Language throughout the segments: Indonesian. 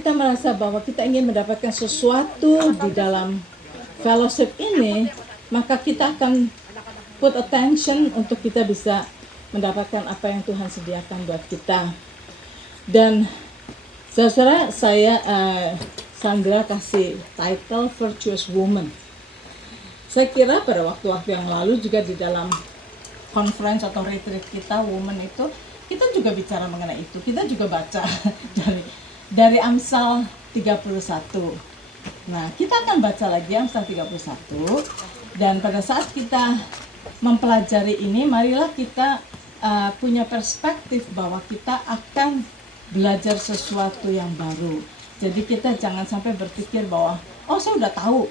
kita merasa bahwa kita ingin mendapatkan sesuatu di dalam fellowship ini, maka kita akan put attention untuk kita bisa mendapatkan apa yang Tuhan sediakan buat kita. Dan saudara, saya Sandra kasih title Virtuous Woman. Saya kira pada waktu-waktu yang lalu juga di dalam conference atau retreat kita woman itu, kita juga bicara mengenai itu. Kita juga baca dari Amsal 31. Nah, kita akan baca lagi Amsal 31, dan pada saat kita mempelajari ini, marilah kita punya perspektif bahwa kita akan belajar sesuatu yang baru. Jadi kita jangan sampai berpikir bahwa, oh saya sudah tahu.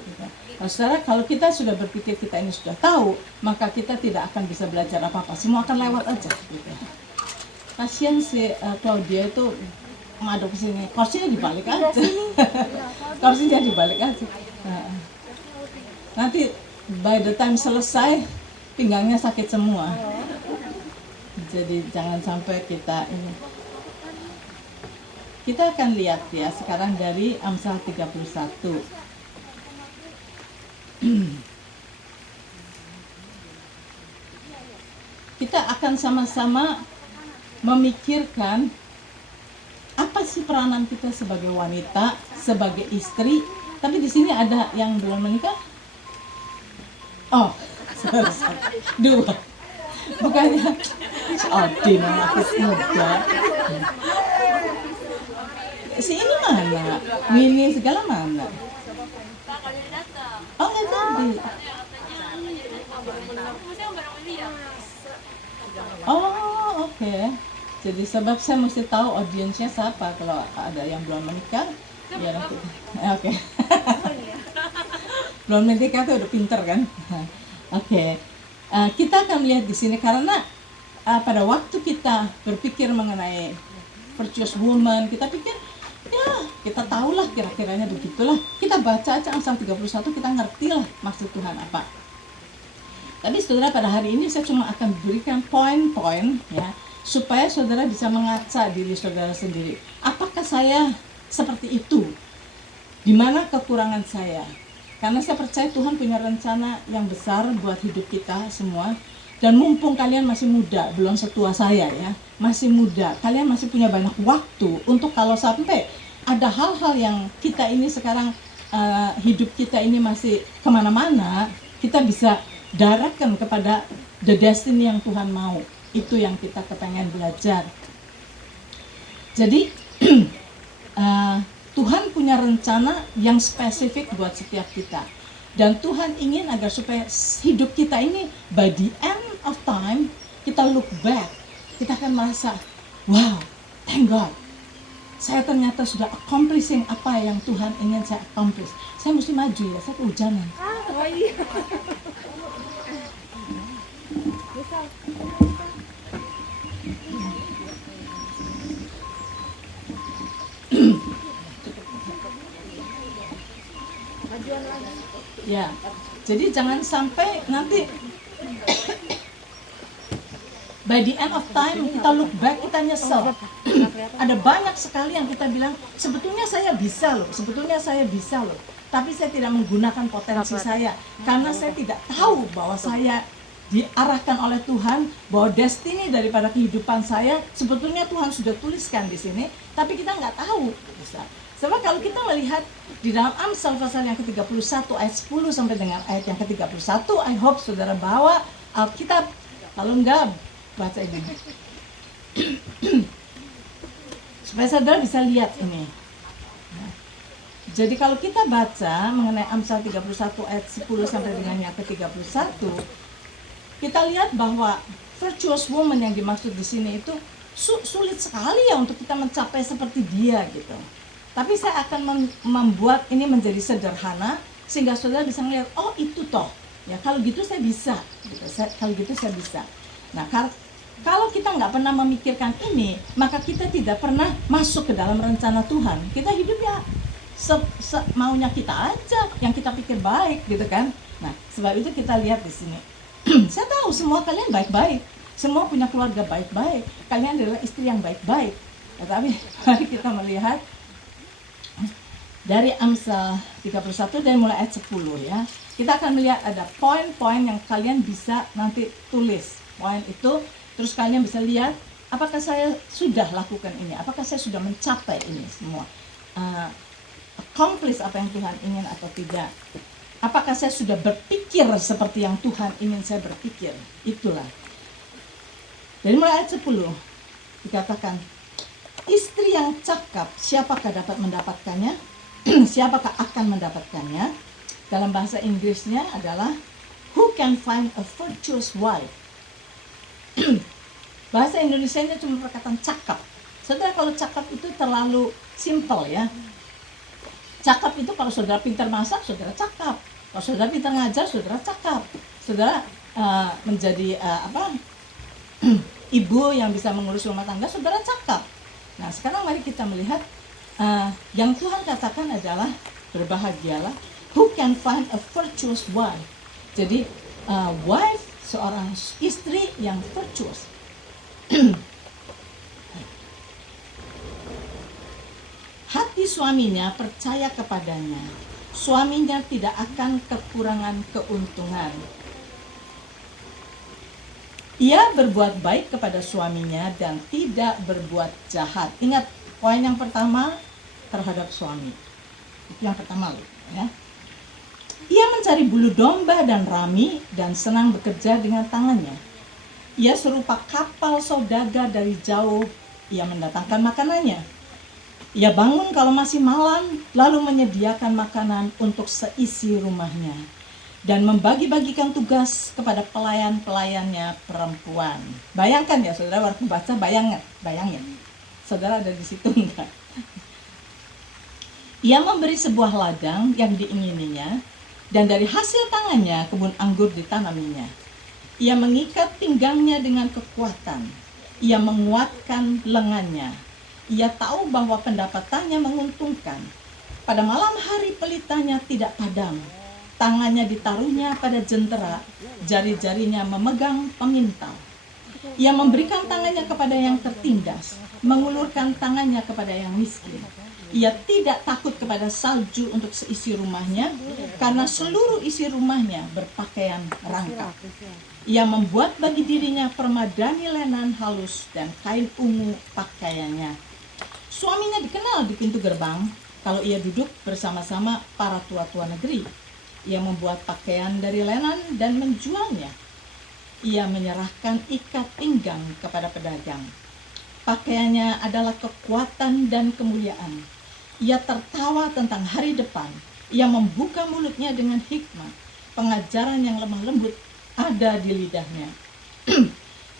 Nah, saudara, kalau kita sudah berpikir kita ini sudah tahu, maka kita tidak akan bisa belajar apa-apa. Semua akan lewat aja. Gitu. Kasian si Claudia itu ngaduk ke sini, kursinya dibalik aja. Kursinya dibalik aja. Nah, nanti by the time selesai, pinggangnya sakit semua. Jadi jangan sampai kita ini. Kita akan lihat ya sekarang dari Amsal 31. Kita akan sama-sama memikirkan apa sih peranan kita sebagai wanita, sebagai istri. Tapi di sini ada yang belum menikah. Oh, dua. Bukannya Odin anak muda. Si ini mana? Mini segala mana? Oh, nggak jadi. Oh, oke. Jadi sebab saya mesti tahu audiensnya siapa kalau ada yang belum menikah. Ya nanti. Oke. Belum menikah tuh udah pinter kan? Oke. Kita akan lihat di sini karena pada waktu kita berpikir mengenai virtuous woman, kita pikir ya kita tahulah kira-kiranya begitulah. Kita baca aja Amsal 31, kita ngertilah maksud Tuhan apa. Tapi saudara, pada hari ini saya cuma akan berikan poin-poin ya, supaya saudara bisa mengaca diri saudara sendiri. Apakah saya seperti itu? Di mana kekurangan saya? Karena saya percaya Tuhan punya rencana yang besar buat hidup kita semua. Dan mumpung kalian masih muda, belum setua saya ya, masih muda, kalian masih punya banyak waktu untuk kalau sampai ada hal-hal yang kita ini sekarang hidup kita ini masih kemana-mana, kita bisa darahkan kepada the destiny yang Tuhan mau. Itu yang kita kepengen belajar. Jadi Tuhan punya rencana yang spesifik buat setiap kita. Dan Tuhan ingin agar supaya hidup kita ini by the end of time, kita look back, kita akan merasa, wow, thank God, saya ternyata sudah accomplishing apa yang Tuhan ingin saya accomplish. Saya mesti maju ya, saya kehujanan. Oh iya. Ya, jadi jangan sampai nanti by the end of time kita look back, kita nyesel. Ada banyak sekali yang kita bilang, sebetulnya saya bisa loh, tapi saya tidak menggunakan potensi saya karena saya tidak tahu bahwa saya diarahkan oleh Tuhan, bahwa destiny daripada kehidupan saya sebetulnya Tuhan sudah tuliskan di sini, tapi kita nggak tahu. Sebab kalau kita melihat di dalam Amsal pasal yang ke-31 ayat 10 sampai dengan ayat yang ke-31, I hope saudara bawa Alkitab, kalau enggak baca ini supaya saudara bisa lihat ini. Jadi kalau kita baca mengenai Amsal 31 ayat 10 sampai dengan yang ke-31, kita lihat bahwa virtuous woman yang dimaksud di sini itu sulit sekali ya untuk kita mencapai seperti dia gitu. Tapi saya akan membuat ini menjadi sederhana sehingga saudara bisa melihat, oh itu toh ya, kalau gitu saya bisa gitu. Kalau gitu saya bisa. Nah, kalau kita nggak pernah memikirkan ini, maka kita tidak pernah masuk ke dalam rencana Tuhan. Kita hidup ya maunya kita aja, yang kita pikir baik gitu kan. Nah, sebab itu kita lihat di sini. Saya tahu semua kalian baik-baik, semua punya keluarga baik-baik, kalian adalah istri yang baik-baik. Tetapi mari kita melihat dari Amsal 31 dan mulai ayat 10 ya. Kita akan melihat ada poin-poin yang kalian bisa nanti tulis. Poin itu terus kalian bisa lihat apakah saya sudah lakukan ini, apakah saya sudah mencapai ini semua. Accomplish apa yang Tuhan ingin atau tidak. Apakah saya sudah berpikir seperti yang Tuhan ingin saya berpikir. Itulah. Dari mulai ayat 10 dikatakan, istri yang cakap siapakah dapat mendapatkannya? Siapakah akan mendapatkannya? Dalam bahasa Inggrisnya adalah who can find a virtuous wife? Bahasa Indonesianya cuma perkataan cakap. Saudara, kalau cakap itu terlalu simple ya. Cakap itu kalau saudara pintar masak, saudara cakap. Kalau saudara pintar ngajar, saudara cakap. Saudara menjadi ibu yang bisa mengurus rumah tangga, saudara cakap. Nah, sekarang mari kita melihat yang Tuhan katakan adalah berbahagialah who can find a virtuous wife. Jadi wife, seorang istri yang virtuous. Hati suaminya percaya kepadanya, suaminya tidak akan kekurangan keuntungan. Ia berbuat baik kepada suaminya dan tidak berbuat jahat. Ingat, poin yang pertama terhadap suami. Itu yang pertama loh, ya. Ia mencari bulu domba dan rami dan senang bekerja dengan tangannya. Ia serupa kapal saudagar dari jauh, ia mendatangkan makanannya. Ia bangun kalau masih malam, lalu menyediakan makanan untuk seisi rumahnya dan membagi-bagikan tugas kepada pelayan-pelayannya perempuan. Bayangkan ya saudara, waktu baca bayangin. Saudara ada di situ enggak? Ia memberi sebuah ladang yang diingininya, dan dari hasil tangannya kebun anggur ditanaminya. Ia mengikat pinggangnya dengan kekuatan. Ia menguatkan lengannya. Ia tahu bahwa pendapatannya menguntungkan. Pada malam hari pelitanya tidak padam. Tangannya ditaruhnya pada jentera, jari-jarinya memegang pemintal. Ia memberikan tangannya kepada yang tertindas, mengulurkan tangannya kepada yang miskin. Ia tidak takut kepada salju untuk seisi rumahnya, karena seluruh isi rumahnya berpakaian rangkap. Ia membuat bagi dirinya permadani lenan halus dan kain ungu pakaiannya. Suaminya dikenal di pintu gerbang kalau ia duduk bersama-sama para tua-tua negeri. Ia membuat pakaian dari lenan dan menjualnya. Ia menyerahkan ikat pinggang kepada pedagang. Pakaiannya adalah kekuatan dan kemuliaan. Ia tertawa tentang hari depan. Ia membuka mulutnya dengan hikmat. Pengajaran yang lemah lembut ada di lidahnya.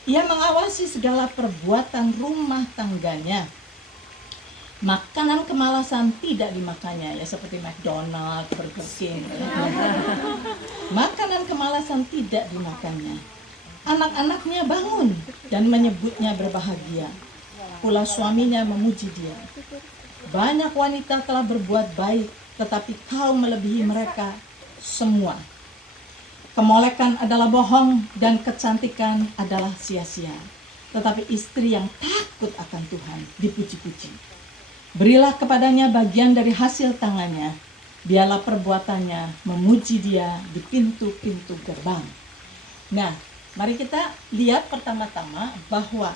Ia mengawasi segala perbuatan rumah tangganya. Makanan kemalasan tidak dimakannya, ya seperti McDonald, Burger King. Makanan kemalasan tidak dimakannya. Anak-anaknya bangun dan menyebutnya berbahagia. Pula suaminya memuji dia. Banyak wanita telah berbuat baik, tetapi kau melebihi mereka semua. Kemolekan adalah bohong dan kecantikan adalah sia-sia. Tetapi istri yang takut akan Tuhan dipuji-puji. Berilah kepadanya bagian dari hasil tangannya. Biarlah perbuatannya memuji dia di pintu-pintu gerbang. Nah, mari kita lihat pertama-tama bahwa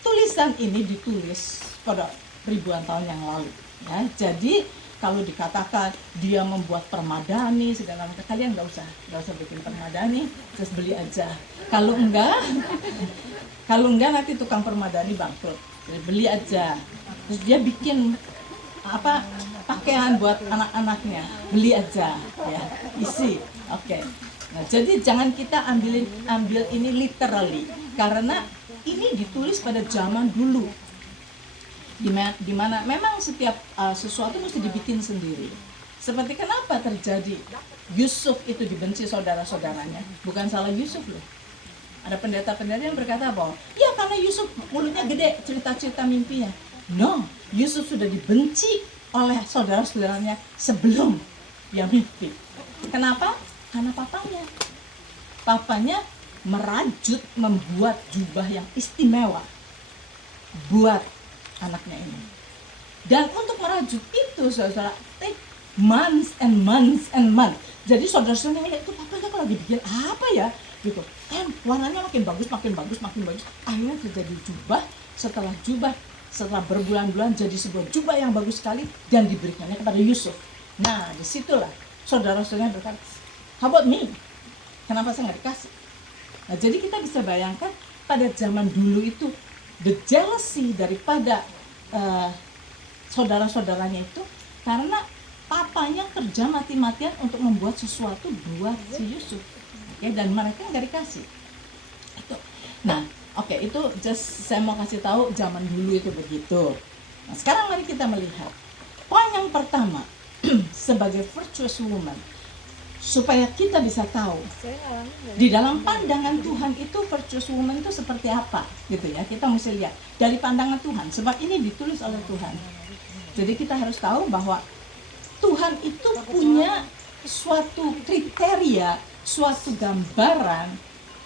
tulisan ini ditulis pada ribuan tahun yang lalu. Ya, jadi kalau dikatakan dia membuat permadani segala macam, kalian nggak usah bikin permadani, terus beli aja. Kalau enggak nanti tukang permadani bangkrut. Jadi beli aja. Terus dia bikin pakaian buat anak-anaknya, beli aja, ya, isi. Oke. Nah, jadi jangan kita ambil ini literally, karena ini ditulis pada zaman dulu, di mana memang setiap sesuatu mesti dibikin sendiri. Seperti kenapa terjadi Yusuf itu dibenci saudara-saudaranya, bukan salah Yusuf loh. Ada pendeta-pendeta yang berkata bahwa ya karena Yusuf mulutnya gede cerita-cerita mimpinya. No, Yusuf sudah dibenci oleh saudara-saudaranya sebelum dia mimpi. Kenapa? Karena papanya merajut membuat jubah yang istimewa buat anaknya ini. Dan untuk merajut itu, saudara, take months and months and months. Jadi saudara-saudara lihat itu papanya kalau dibikin apa ya, gitu. Kan warnanya makin bagus, makin bagus, makin bagus. Akhirnya terjadi jubah, setelah berbulan-bulan jadi sebuah jubah yang bagus sekali dan diberikannya kepada Yusuf. Nah, disitulah saudara-saudara berkata, how about me? Kenapa saya nggak dikasih? Nah, jadi kita bisa bayangkan pada zaman dulu itu the jealousy daripada saudara-saudaranya itu karena papanya kerja mati-matian untuk membuat sesuatu buat si Yusuf, dan mereka nggak dikasih. Itu. Nah, itu just saya mau kasih tahu zaman dulu itu begitu. Nah, sekarang mari kita melihat poin yang pertama sebagai virtuous woman. Supaya kita bisa tahu di dalam pandangan Tuhan itu virtuous woman itu seperti apa gitu ya, kita mesti lihat dari pandangan Tuhan, sebab ini ditulis oleh Tuhan. Jadi kita harus tahu bahwa Tuhan itu punya suatu kriteria, suatu gambaran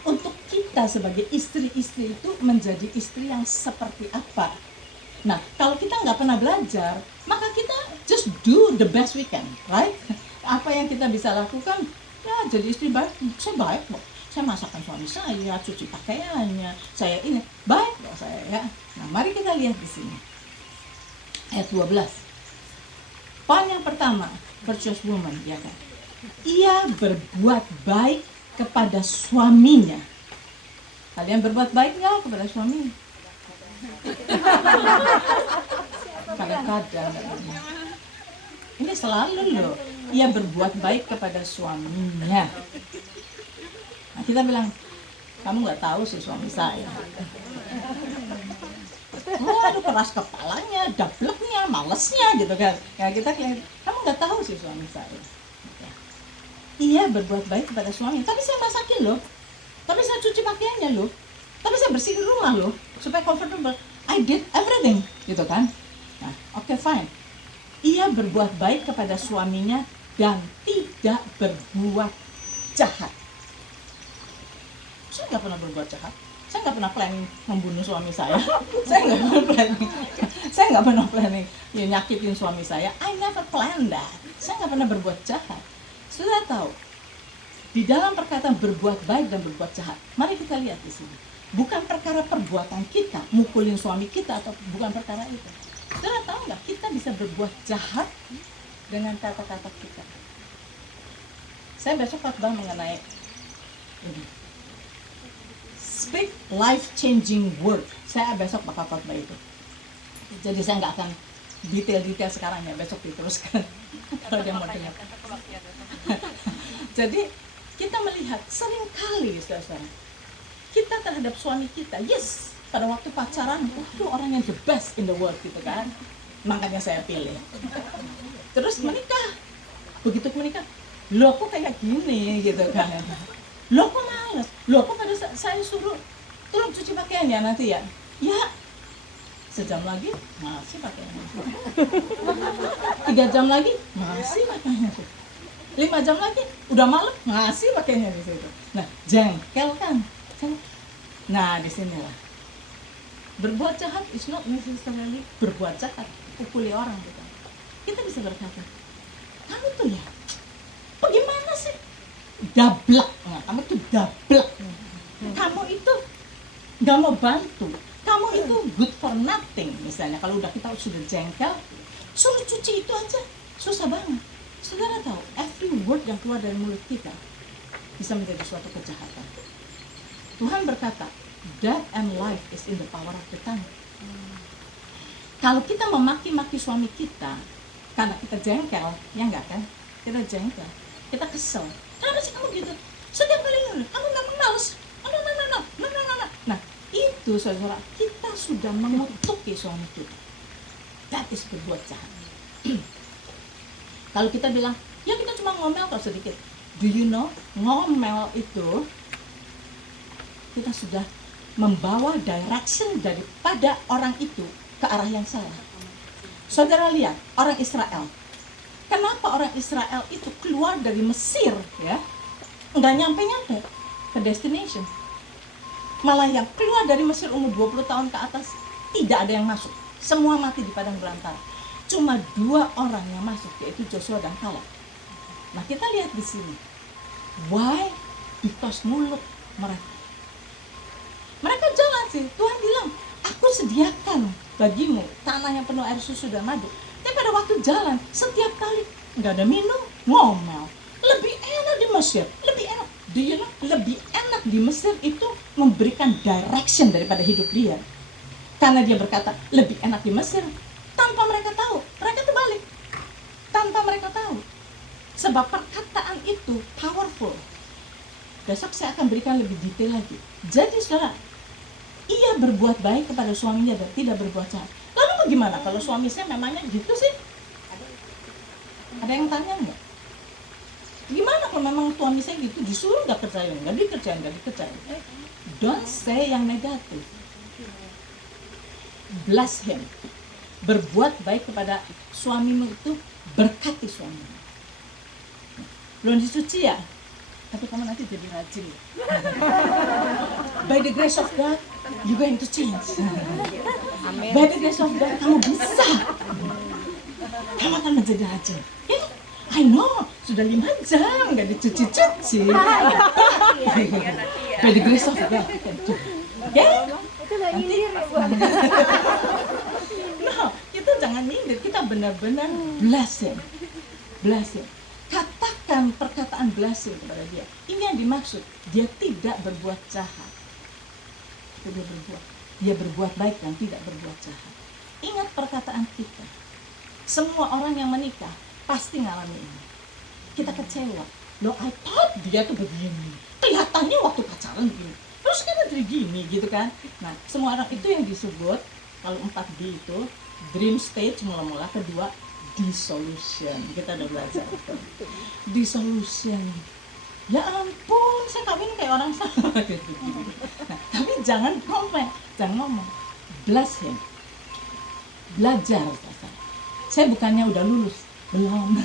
untuk kita sebagai istri-istri itu menjadi istri yang seperti apa. Nah, kalau kita nggak pernah belajar, maka kita just do the best we can, right? Apa yang kita bisa lakukan, ya jadi istri baik, saya baik kok, saya masakkan suami saya, cuci pakaiannya, saya ini baik kok saya ya. Nah, mari kita lihat di sini ayat 12. Poin yang pertama, virtuous woman, ya kan? Ia berbuat baik kepada suaminya. Kalian berbuat baik nggak kepada suami? Kadang-kadang. Ini selalu loh, ia berbuat baik kepada suaminya. Nah, kita bilang, kamu nggak tahu sih suami saya. Aduh, keras kepalanya, dableknya, malesnya gitu kan. Ya kita kamu nggak tahu sih suami saya. Ia berbuat baik kepada suami. Tapi saya masakin loh, tapi saya cuci pakaiannya loh, tapi saya bersihin rumah loh, supaya comfortable. I did everything, gitu kan. Nah, oke, fine. Ia berbuat baik kepada suaminya dan tidak berbuat jahat. Saya nggak pernah berbuat jahat. Saya nggak pernah planning membunuh suami saya. Saya nggak pernah planning nyakitin suami saya. I never planned that. Saya nggak pernah berbuat jahat. Sudah tahu, di dalam perkataan berbuat baik dan berbuat jahat, mari kita lihat di sini. Bukan perkara perbuatan kita, mukulin suami kita, atau bukan perkara itu. Sudah tahu nggak, kita bisa berbuat jahat dengan kata-kata kita. Saya besok khotbah mengenai ini. Speak life-changing word. Saya besok bakal khotbah itu. Jadi saya nggak akan detail-detail sekarang ya, besok diteruskan. Kalau dia mau dengar. Jadi kita melihat seringkali, saudara, kita terhadap suami kita, yes, pada waktu pacaran, itu orang yang the best in the world gitu kan, makanya saya pilih. Terus menikah, begitu menikah, lo kok kayak gini gitu kan, lo kok males, lo kok pada saya suruh tolong cuci pakaiannya nanti ya, sejam lagi masih pakaiannya, 3 jam lagi masih pakaiannya, 5 jam lagi udah malam masih pakaiannya di situ. Nah, jengkel kan. Nah, disinilah berbuat jahat is not necessarily berbuat jahat, pukuli orang gitu. Kita bisa berkata, kamu tuh ya, bagaimana sih? Dablek, nah, kamu tuh dablek. Kamu itu gak mau bantu, kamu itu good for nothing. Misalnya kalau udah kita sudah jengkel, suruh cuci itu aja, susah banget. Saudara tahu, every word yang keluar dari mulut kita bisa menjadi suatu kejahatan. Tuhan berkata, death and life is in the power of the tongue. Kalau kita memaki-maki suami kita karena kita jengkel, ya enggak kan? Kita jengkel, kita kesel. Kenapa sih kamu gitu? Setiap kali kamu nggak males. Nah, itu saudara, kita sudah mengutuki suami kita. That is berbuat jahat. Kalau kita bilang, ya kita cuma ngomel kok sedikit. Do you know, ngomel itu kita sudah membawa direction daripada orang itu ke arah yang salah. Saudara lihat, orang Israel. Kenapa orang Israel itu keluar dari Mesir, ya? Nggak nyampe-nyampe ke destination. Malah yang keluar dari Mesir umur 20 tahun ke atas, tidak ada yang masuk. Semua mati di padang belantara. cuma 2 orang yang masuk, yaitu Joshua dan Kaleb. Nah, kita lihat di sini. Why? Because mulut mereka. Mereka jalan sih. Tuhan bilang, aku sediakan bagimu tanah yang penuh air susu dan madu. Tapi pada waktu jalan, setiap kali nggak ada minum, ngomel. Lebih enak di Mesir, lebih enak. Dia lebih enak di Mesir itu memberikan direction daripada hidup dia. Karena dia berkata, lebih enak di Mesir. Tanpa mereka tahu, mereka terbalik. Tanpa mereka tahu. Sebab perkataan itu powerful. Besok saya akan berikan lebih detail lagi. Jadi saudara, ia berbuat baik kepada suaminya dan tidak berbuat jahat. Lalu bagaimana kalau suami saya memangnya gitu sih? Ada yang tanya enggak? Gimana kalau memang suami saya gitu, disuruh nggak percaya, nggak dikerjain. Don't say yang negatif. Bless him. Berbuat baik kepada suamimu itu, berkati suamimu. Belum disuci ya? Tapi kamu nanti jadi rajin. By the grace of God, you going to change. By the grace of God, kamu bisa. Kamu akan menjadi rajin. Ya, I know, sudah 5 jam nggak dicuci-cuci. By the grace of God. Oke? Nanti. No, kita jangan nyindir, kita benar-benar blessing. Katakan perkataan blessing kepada dia. Ini yang dimaksud. Dia tidak berbuat jahat. Dia berbuat baik dan tidak berbuat jahat. Ingat perkataan kita. Semua orang yang menikah pasti ngalami ini. Kita kecewa. Loh, I thought dia tuh begini. Kelihatannya waktu pacaran begini. Terus kan jadi gini gitu kan. Nah, semua orang itu yang disebut, kalau 4D itu, dream stage mula-mula, kedua, dissolution. Kita udah belajar. Dissolution. Ya ampun, saya kawin kayak orang sama. Nah, tapi jangan komplain, jangan ngomong. Bless him. Belajar. Saya bukannya udah lulus. Belum.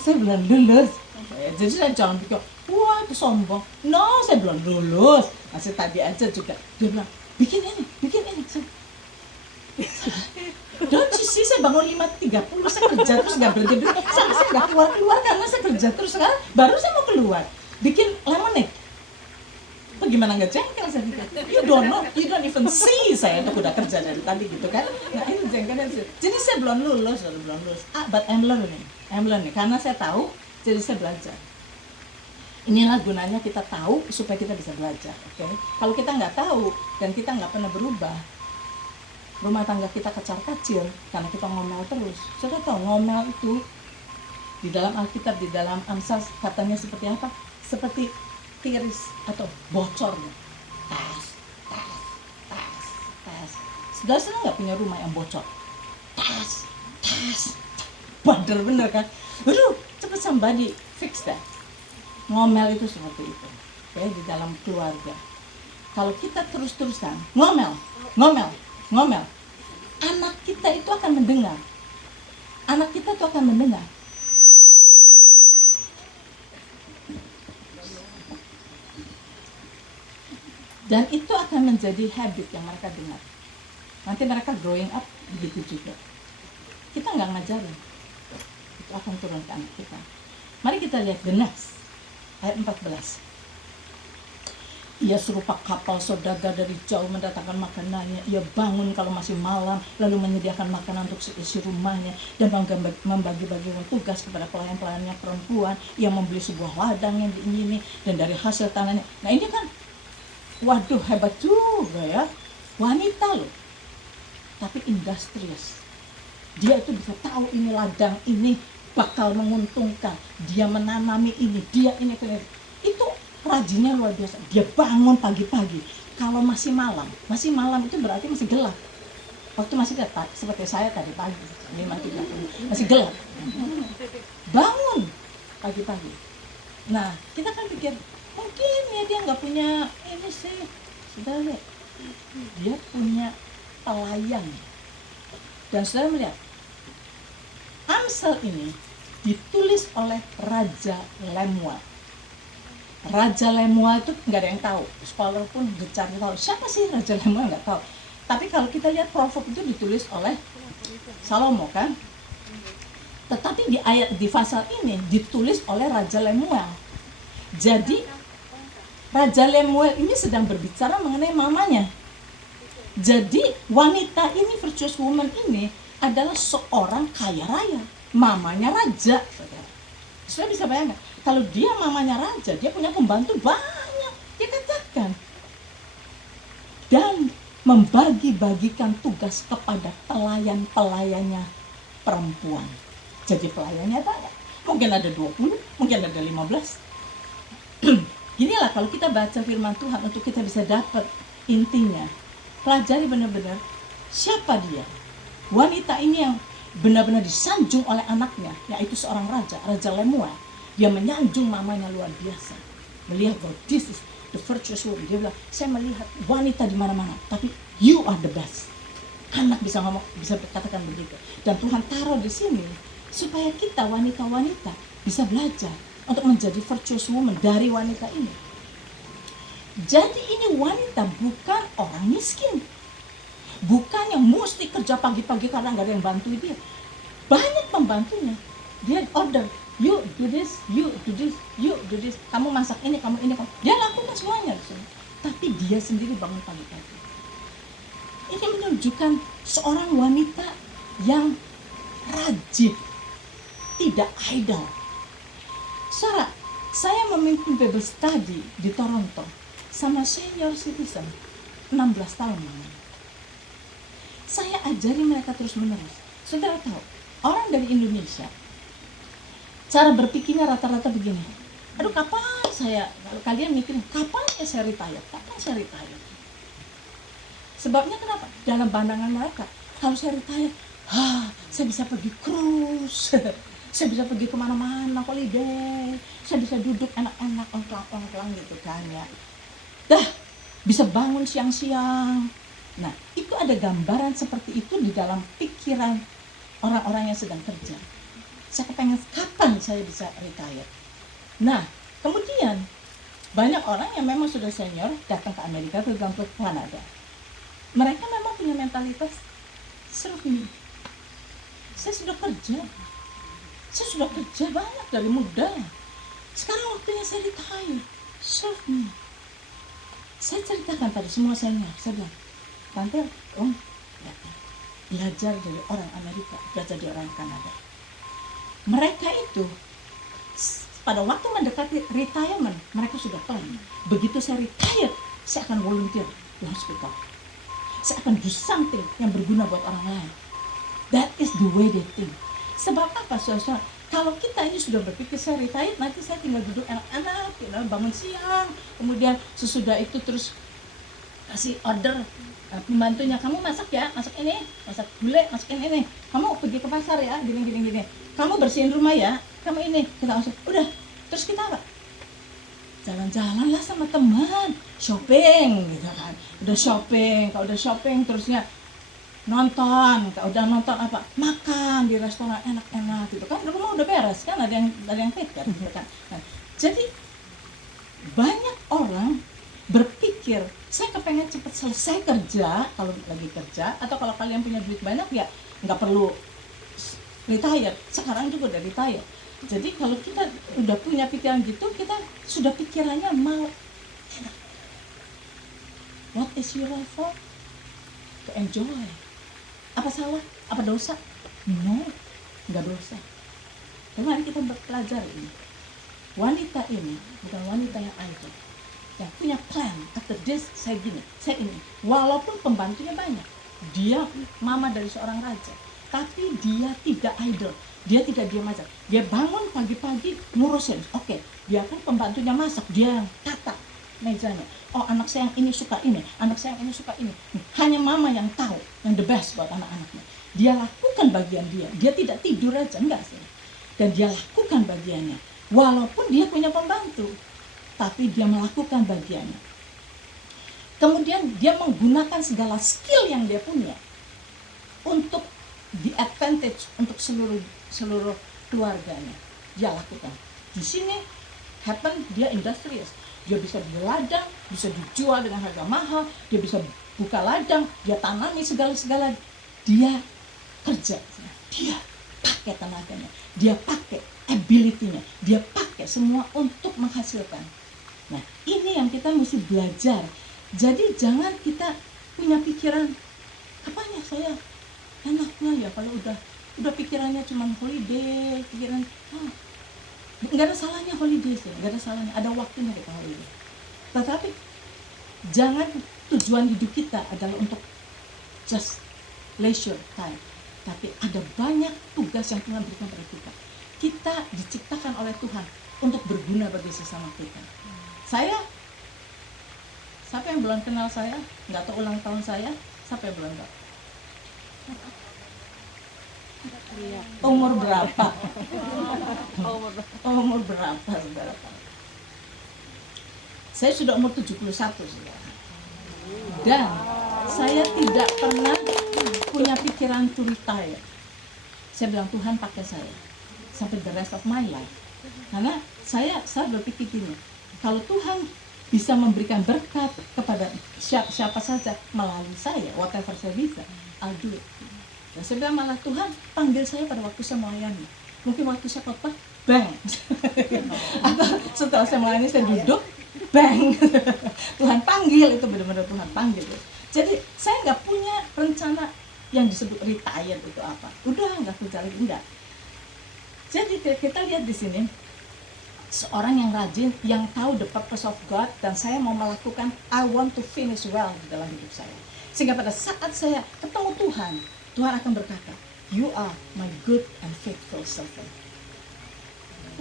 Saya belum lulus. Jadi saya jangan pikir, wah itu sombong. No, saya belum lulus. Masih tadi aja juga. Dia bilang, bikin ini. Don't you see, saya bangun 5.30, saya kerja terus gak berhenti. Saya gak keluar karena saya kerja terus. Sekarang baru saya mau keluar bikin lemonade. Bagaimana gak jengkel saya pikir. You don't even see saya tuh udah kerja dari tadi gitu kan. Nah ini jengkelnya sih. Jadi saya belum lulus. But I'm learning. Karena saya tahu, jadi saya belajar. Inilah gunanya kita tahu supaya kita bisa belajar. Okay? Kalau kita nggak tahu dan kita nggak pernah berubah, rumah tangga kita kecil karena kita ngomel terus. Sudah tahu ngomel itu di dalam Alkitab, di dalam Amsal katanya seperti apa? Seperti tiris atau bocornya. Tas. Sudah senang nggak punya rumah yang bocor? Tas. Bandel bener kan? Aduh, cepet somebody fix that. Ngomel itu seperti itu. Oke, di dalam keluarga. Kalau kita terus-terusan ngomel, anak kita itu akan mendengar. Dan itu akan menjadi habit yang mereka dengar. Nanti mereka growing up begitu juga. Kita nggak ngajarin, itu akan turun ke anak kita. Mari kita lihat the next, ayat 14. Ia serupa kapal saudagar dari jauh mendatangkan makanannya. Ia bangun kalau masih malam, lalu menyediakan makanan untuk seisi rumahnya dan membagi-bagi tugas kepada pelayan-pelayannya perempuan. Ia membeli sebuah ladang yang diingini dan dari hasil tanahnya. Nah ini kan, waduh hebat juga ya, wanita loh, tapi industrious. Dia itu bisa tahu ini ladang ini bakal menguntungkan. Dia menanami ini, dia ini. Itu rajinnya luar biasa. Dia bangun pagi-pagi. Kalau masih malam itu berarti masih gelap. Waktu masih gelap, seperti saya tadi pagi, 5.30, masih gelap. Bangun pagi-pagi. Nah, kita kan pikir, mungkin ya dia nggak punya ini sih. Sudah lihat, dia punya pelayan. Dan saudara melihat, Amsal ini ditulis oleh Raja Lemuel. Raja Lemuel itu nggak ada yang tahu, scholar pun dicari tahu siapa sih Raja Lemuel, nggak tahu. Tapi kalau kita lihat Proverb itu ditulis oleh Salomo kan, Tetapi di pasal ini ditulis oleh Raja Lemuel. Jadi Raja Lemuel ini sedang berbicara mengenai mamanya. Jadi wanita ini, virtuous woman ini adalah seorang kaya raya, mamanya raja. Saudara bisa bayangkan, kalau dia mamanya raja, dia punya pembantu banyak, dia katakan, dan membagi-bagikan tugas kepada pelayan-pelayannya perempuan. Jadi pelayannya banyak, mungkin ada 20, mungkin ada 15. Ginilah kalau kita baca firman Tuhan untuk kita bisa dapat intinya. Pelajari benar-benar siapa dia. Wanita ini yang benar-benar disanjung oleh anaknya, yaitu seorang raja, Raja Lemuel. Dia menyanjung mamanya luar biasa. Melihat bahwa this is the virtuous woman. Dia bilang, saya melihat wanita di mana-mana, tapi you are the best. Anak bisa ngomong, bisa katakan begitu. Dan Tuhan taruh di sini supaya kita wanita-wanita bisa belajar untuk menjadi virtuous woman dari wanita ini. Jadi ini wanita bukan orang miskin, bukan yang mesti kerja pagi-pagi karena nggak ada yang bantu dia. Banyak pembantunya. Dia order, you do this, you do this, you do this. Kamu masak ini, kamu ini, kamu. Dia lakukan semuanya. Tapi dia sendiri bangun pagi-pagi. Ini menunjukkan seorang wanita yang rajin, tidak idle. Saudara, saya memimpin Bible study di Toronto sama senior citizen 16 tahun. Saya ajari mereka terus-menerus. Saudara tahu, orang dari Indonesia cara berpikirnya rata-rata begini. Aduh, kapan saya, kalau kalian mikir, kapan ya saya retire? Kapan saya retire? Sebabnya kenapa? Dalam pandangan mereka, kalau saya retire, saya bisa pergi cruise, saya bisa pergi kemana-mana, holiday, saya bisa duduk enak-enak, ongklang-ongklang gitu kan ya. Dah, bisa bangun siang-siang. Nah, itu ada gambaran seperti itu di dalam pikiran orang-orang yang sedang kerja. Saya kepengen kapan saya bisa retire. Nah, kemudian banyak orang yang memang sudah senior datang ke Amerika atau datang ke Kanada. Mereka memang punya mentalitas serve me. Saya sudah kerja banyak dari muda. Sekarang waktunya saya retire. Serve me. Saya ceritakan tadi semua senior, saya bilang, Tante, Om, belajar dari orang Amerika, belajar dari orang Kanada. Mereka itu pada waktu mendekati retirement, mereka sudah plan. Begitu saya retire, saya akan volunteer di hospital. Saya akan do something yang berguna buat orang lain. That is the way they think. Sebab apa, saudara? Kalau kita ini sudah berpikir saya retire, nanti saya tinggal duduk enak-enak, bangun siang, kemudian sesudah itu terus kasih order pembantunya, kamu masak ya, masak ini, masak gulai, masak ini, kamu pergi ke pasar ya, gini, kamu bersihin rumah ya, kamu ini, kita masuk, udah, terus kita apa? Jalan-jalan lah sama teman, shopping, gitu kan, udah shopping, terusnya nonton, kalau udah nonton apa, makan di restoran enak-enak gitu kan, rumah udah beres kan, ada yang take care gitu kan. Nah, jadi banyak orang berpikir saya kepengen cepat selesai kerja kalau lagi kerja, atau kalau kalian punya duit banyak ya nggak perlu retire, sekarang juga udah retire. Jadi kalau kita udah punya pikiran gitu, kita sudah pikirannya mau enak. What is your life for? To enjoy. Apa salah? Apa dosa? No, nggak dosa. Kemarin kita belajar ini. Wanita ini bukan wanita yang idle, yang punya plan. After this, saya gini, saya ini. Walaupun pembantunya banyak, dia mama dari seorang raja, tapi dia tidak idle. Dia tidak diam aja. Dia bangun pagi-pagi ngurusin. Oke, dia kan pembantunya masak, dia yang tata mejanya. Oh, anak saya yang ini suka ini, anak saya yang ini suka ini. Hanya mama yang tahu yang the best buat anak-anaknya. Dia lakukan bagian dia. Dia tidak tidur aja, enggak sih. Dan dia lakukan bagiannya. Walaupun dia punya pembantu, tapi dia melakukan bagiannya. Kemudian dia menggunakan segala skill yang dia punya untuk di advantage untuk seluruh keluarganya. Dia lakukan. Di sini happen, dia industrious. Dia bisa di ladang, bisa dijual dengan harga mahal, dia bisa buka ladang, dia tanami segala-segala. Dia kerja, dia pakai tenaganya, dia pakai ability-nya, dia pakai semua untuk menghasilkan. Nah, ini yang kita mesti belajar. Jadi jangan kita punya pikiran, apanya saya enaknya ya kalau udah pikirannya cuma holiday, pikiran nggak ada salahnya holiday sih, nggak ada salahnya, ada waktunya kita holiday. Tetapi jangan tujuan hidup kita adalah untuk just leisure time, tapi ada banyak tugas yang Tuhan berikan pada kita. Kita diciptakan oleh Tuhan untuk berguna bagi sesama kita. Siapa yang belum kenal saya, nggak tahu ulang tahun saya, siapa yang belum tahu? Umur berapa? Umur berapa, saudara? Saya sudah umur 71, saudara. Dan saya tidak pernah punya pikiran to retire. Saya bilang, Tuhan pakai saya sampai the rest of my life. Karena saya berpikir gini, kalau Tuhan bisa memberikan berkat kepada siapa saja melalui saya, whatever saya bisa, I'll do it. Dan saya bilang malah Tuhan panggil saya pada waktu saya melayani. Mungkin waktu saya khotbah, bang. Atau setelah saya melayani saya duduk, bang. Tuhan panggil, itu benar-benar Tuhan panggil. Jadi saya nggak punya rencana yang disebut retire itu apa. Udah nggak kerja lagi, enggak. Jadi kita lihat di sini seorang yang rajin, yang tahu the purpose of God, dan saya mau melakukan I want to finish well di dalam hidup saya. Sehingga pada saat saya ketemu Tuhan, Tuhan akan berkata, you are my good and faithful servant.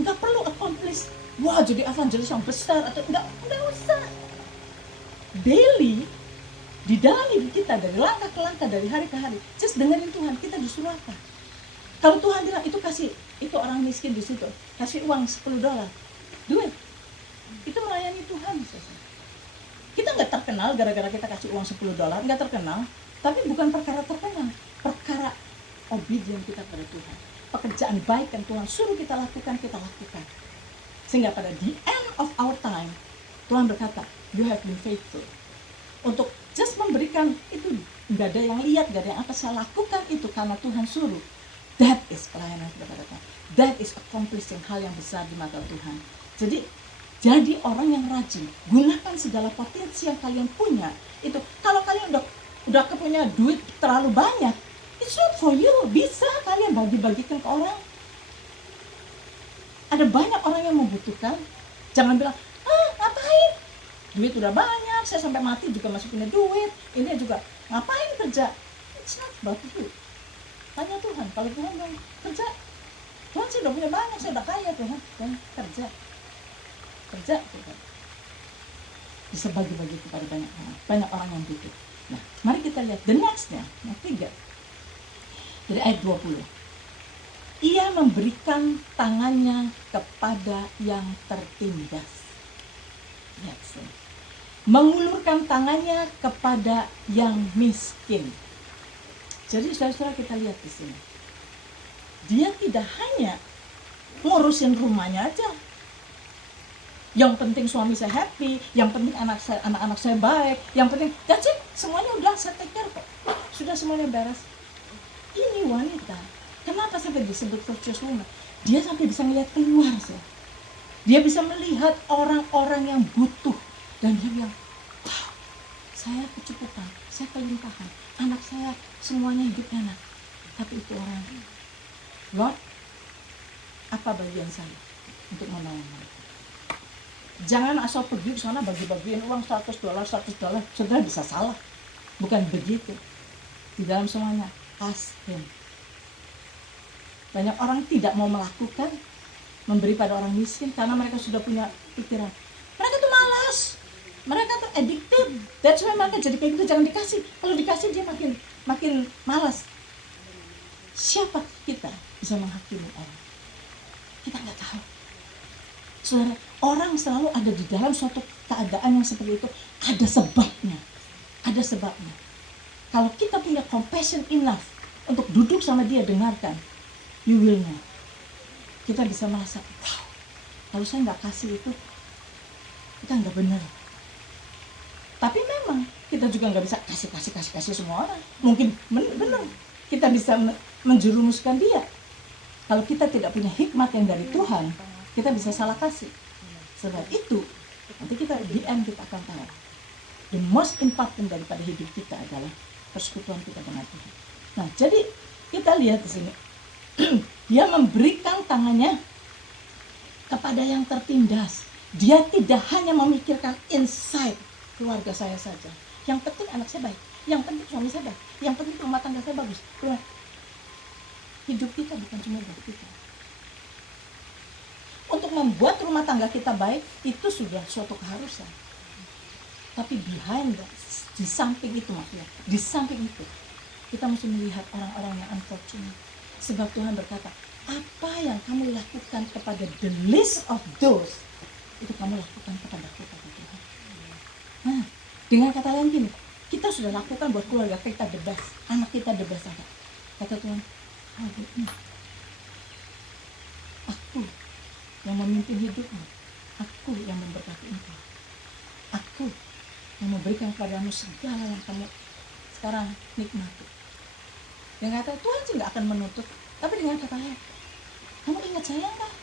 Enggak perlu accomplish, wah jadi evangelis yang besar, atau enggak usah. Daily, di dalam hidup kita, dari langkah ke langkah, dari hari ke hari, just dengerin Tuhan, kita disuruh apa. Kalau Tuhan bilang, itu kasih, itu orang miskin di situ, kasih uang $10, do it. Itu melayani Tuhan. Kita nggak terkenal gara-gara kita kasih uang $10, nggak terkenal. Tapi bukan perkara terkenal, perkara obedient kita pada Tuhan. Pekerjaan baik yang Tuhan suruh kita lakukan, kita lakukan. Sehingga pada the end of our time, Tuhan berkata, you have been faithful. Untuk just memberikan itu, nggak ada yang lihat, nggak ada yang apa, saya lakukan itu karena Tuhan suruh. That is pelayanan kepada Tuhan. That is accomplishing hal yang besar di mata Tuhan. Jadi orang yang rajin, gunakan segala potensi yang kalian punya. Itu kalau kalian udah punya duit terlalu banyak, it's not for you. Bisa kalian bagi-bagikan ke orang. Ada banyak orang yang membutuhkan. Jangan bilang, ngapain? Duit udah banyak, saya sampai mati juga masih punya duit. Ini juga ngapain kerja? It's not about you. Tanya Tuhan, kalau Tuhan bilang kerja, Tuhan saya udah punya banyak, saya udah kaya Tuhan, dan kerja Tuhan. Bisa bagi-bagi kepada banyak orang yang butuh. Nah, mari kita lihat the next-nya, yang 3. Dari ayat 20. Ia memberikan tangannya kepada yang tertindas. Yes. Mengulurkan tangannya kepada yang miskin. Jadi saudara kita lihat di sini, dia tidak hanya ngurusin rumahnya aja. Yang penting suami saya happy, yang penting anak-anak saya baik, yang penting that's it, semuanya udah saya take care kok. Sudah semuanya beres. Ini wanita, kenapa sampai disebut virtuous woman? Dia sampai bisa melihat keluar sih. Dia bisa melihat orang-orang yang butuh dan dia bilang, wow, saya kecukupan, saya kelimpahan. Anak saya semuanya hidup enak, tapi itu orang. Lord, apa bagian saya untuk menolong mereka? Jangan asal pergi ke sana bagi-bagiin uang $100, saudara bisa salah. Bukan begitu. Di dalam semuanya, ask him. Banyak orang tidak mau melakukan, memberi pada orang miskin karena mereka sudah punya pikiran. Mereka tuh malas. Mereka tuh addicted. That's why mereka jadi kayak gitu, jangan dikasih. Kalau dikasih dia makin malas. Siapa kita bisa menghakimi orang? Kita nggak tahu. Saudara, orang selalu ada di dalam suatu keadaan yang seperti itu. Ada sebabnya. Ada sebabnya. Kalau kita punya compassion enough untuk duduk sama dia, dengarkan, you will know. Kita bisa merasa, wow, kalau saya nggak kasih itu, kita nggak benar. Tapi memang kita juga nggak bisa kasih semua orang. Mungkin benar kita bisa menjerumuskan dia. Kalau kita tidak punya hikmat yang dari Tuhan, kita bisa salah kasih. Sebab itu, nanti kita di end kita akan tahu. The most important daripada hidup kita adalah persekutuan kita dengan Tuhan. Nah, jadi kita lihat di sini. Dia memberikan tangannya kepada yang tertindas. Dia tidak hanya memikirkan inside keluarga saya saja. Yang penting anak saya baik, yang penting suami saya baik, yang penting rumah tangga saya bagus. Hidup kita bukan cuma buat kita. Untuk membuat rumah tangga kita baik, itu sudah suatu keharusan. Tapi behind that, di samping itu maksudnya, di samping itu, kita mesti melihat orang-orang yang unfortunate. Sebab Tuhan berkata, apa yang kamu lakukan kepada the least of those, itu kamu lakukan kepada kita, Tuhan. Nah, dengan kata lain gini, kita sudah lakukan buat keluarga kita the best, anak kita the best apa? Kata Tuhan, aku yang memimpin hidupmu, aku yang memberkati engkau, aku yang memberikan kepadamu segala yang kamu sekarang nikmati. Dengan kata Tuhan sih nggak akan menuntut, tapi dengan kata lain, kamu ingat saya nggak?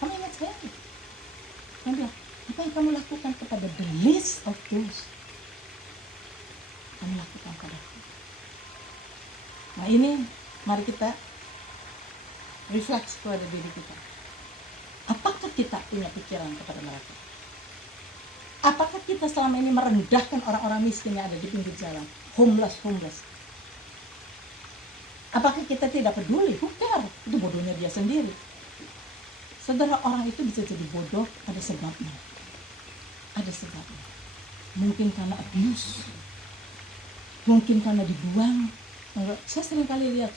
Kamu ingat saya nggak? Dia bilang, apa yang kamu lakukan kepada the least of those, kamu lakukan padaku. Nah ini, mari kita refleks kepada diri kita. Apakah kita punya pikiran kepada mereka? Apakah kita selama ini merendahkan orang-orang miskin yang ada di pinggir jalan, homeless? Apakah kita tidak peduli? Who care? Itu bodohnya dia sendiri. Saudara, orang itu bisa jadi bodoh, ada sebabnya. Ada sebabnya. Mungkin karena abuse, mungkin karena dibuang. Saya sering kali lihat,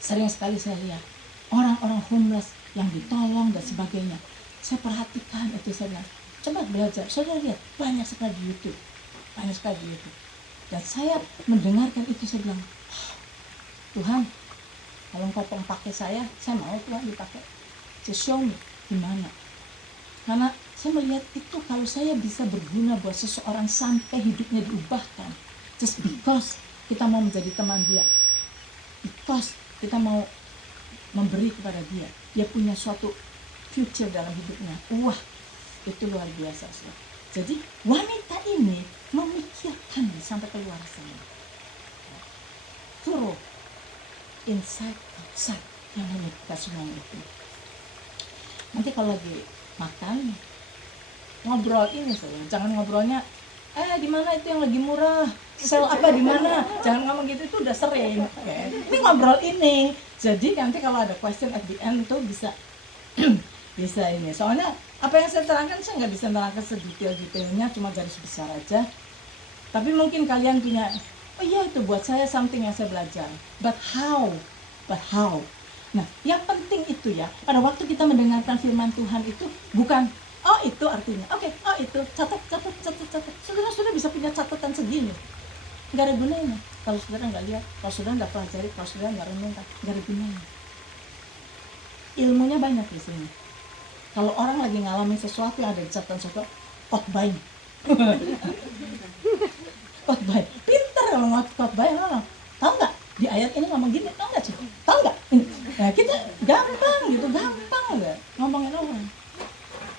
sering sekali saya lihat orang-orang homeless yang ditolong dan sebagainya. Saya perhatikan itu, saya bilang, coba belajar. Saudara lihat, banyak sekali di YouTube. Dan saya mendengarkan itu, saya bilang, Tuhan, kalau engkau pakai saya mau Tuhan dipakai. Just show me gimana. Karena saya melihat itu, kalau saya bisa berguna buat seseorang sampai hidupnya diubahkan, just because kita mau menjadi teman dia, because kita mau memberi kepada dia, dia punya suatu future dalam hidupnya. Wah, itu luar biasa. Jadi wanita ini memikirkan sampai keluar sana. Through inside, outside, yang memikirkan semuanya itu. Nanti kalau lagi makan, ngobrol ini jangan ngobrolnya, di mana itu yang lagi murah, sel apa di mana, jangan ngomong gitu, itu udah sering. Okay. Ini ngobrol ini, jadi nanti kalau ada question at the end tuh bisa bisa ini. Soalnya apa yang saya terangkan, saya nggak bisa terangkan sedetail-detailnya, cuma garis besar aja. Tapi mungkin kalian punya, oh iya itu buat saya something yang saya belajar. But how? Nah, yang penting itu ya, pada waktu kita mendengarkan firman Tuhan itu bukan, oh itu artinya, oke, oh itu, catat. Saudara sudah bisa punya catatan segini. Nggak ada gunanya. Kalau saudara nggak lihat, kalau saudara nggak pelajari, kalau saudara nggak renungkan, nggak ada gunanya. Ilmunya banyak di sini. Kalau orang lagi ngalamin sesuatu yang ada di catatan saudara, khotbahin. Khotbahin. Pintar kalau khotbahin orang. Tahu nggak? Di ayat ini ngomong gini, tahu nggak sih? Tahu nggak? Nah, kita gampang nggak ngomongin orang.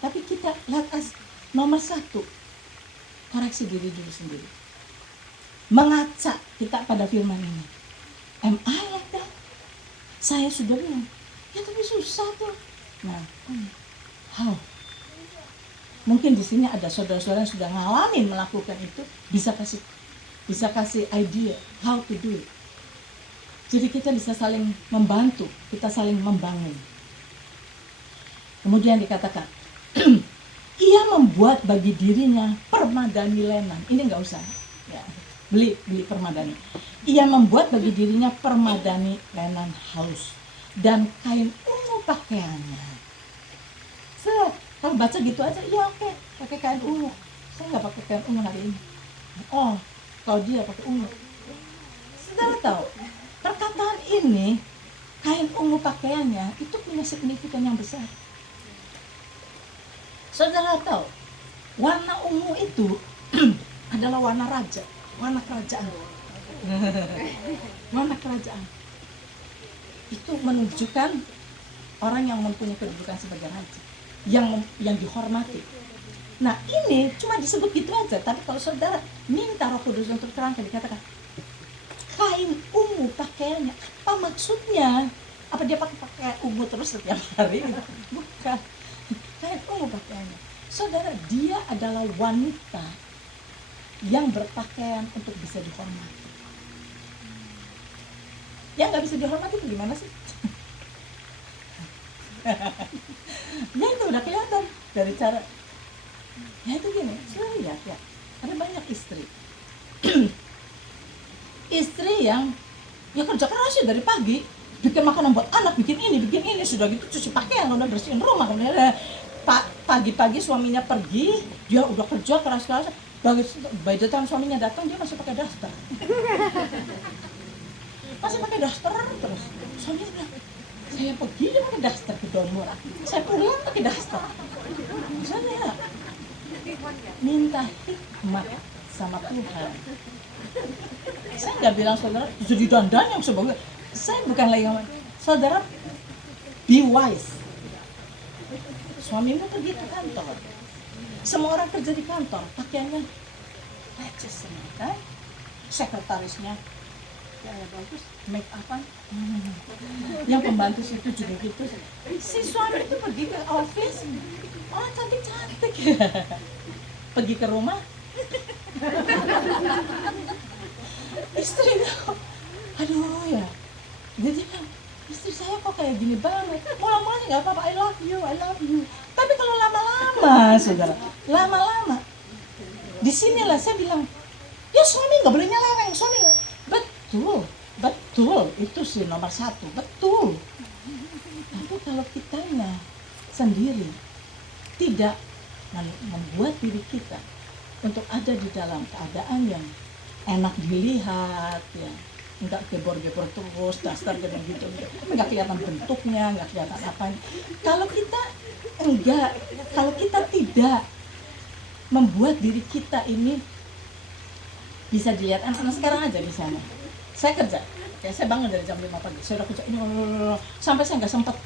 Tapi kita lihat nomor satu, koreksi diri dulu sendiri. Mengaca kita pada firman ini. Am I like that? Saya sudah bilang, ya tapi susah tuh. Nah, how? Mungkin di sini ada saudara-saudara yang sudah ngalamin melakukan itu, bisa kasih idea how to do it. Jadi kita bisa saling membantu, kita saling membangun. Kemudian dikatakan, ia membuat bagi dirinya permadani lenan. Ini nggak usah, ya, beli permadani. Ia membuat bagi dirinya permadani lenan halus dan kain ungu pakaiannya. Kalau baca gitu aja, ya oke, pakai kain ungu. Saya nggak pakai kain ungu hari ini. Oh, kalau dia pakai ungu. Saudara tahu, perkataan ini, kain ungu pakaiannya, itu punya signifikan yang besar. Saudara tahu, warna ungu itu adalah warna raja, warna kerajaan. Warna kerajaan. itu menunjukkan orang yang mempunyai kedudukan sebagai raja, yang dihormati. Nah ini cuma disebut gitu aja, tapi kalau saudara minta Roh Kudus untuk terangkan, dikatakan kain ungu pakaiannya, apa maksudnya? Apa dia pakai ungu terus setiap hari? Bukan, kain ungu pakaiannya. Saudara, dia adalah wanita yang berpakaian untuk bisa dihormati. Yang nggak bisa dihormati itu gimana sih? Ya itu udah kelihatan dari cara. Ya itu gini, saudara lihat ya, ada banyak istri. Istri yang ya kerja keras ya dari pagi, bikin makanan buat anak, bikin ini, sudah gitu cuci pakaian, udah bersihin rumah, kemudian pagi-pagi suaminya pergi, dia udah kerja keras-keras, by the time suaminya datang dia masih pakai daster. Masih pakai daster terus. Suaminya bilang, saya pergi dia pakai daster ke dormor, saya pulang pakai daster. Misalnya minta hikmat sama Tuhan. Saya nggak bilang saudara jadi dandan yang sebagai, saya bukan lagi ngomong, saudara be wise. Suamimu pergi ke kantor, semua orang kerja di kantor, pakaiannya leces semua kan, sekretarisnya ya bagus, make up-an, yang pembantu situ juga gitu. Si suami itu pergi ke office, oh cantik-cantik, pergi ke rumah, istrinya, aduh ya, jadi istri saya kok kayak gini banget, mulai-mulai nggak apa-apa, I love you. Tapi kalau lama-lama, saudara, lama-lama, disinilah saya bilang, ya suami nggak boleh nyeleweng, suami nggak, betul, itu sih nomor satu, betul. Tapi kalau kitanya sendiri tidak membuat diri kita untuk ada di dalam keadaan yang enak dilihat, ya, enggak gebor-gebor terus, daster gitu, enggak kelihatan bentuknya, enggak kelihatan apanya. Kalau kita tidak membuat diri kita ini bisa dilihat, anak sekarang aja misalnya, saya kerja, ya saya bangun dari jam 5 pagi, saya udah kerja, sampai saya nggak sempat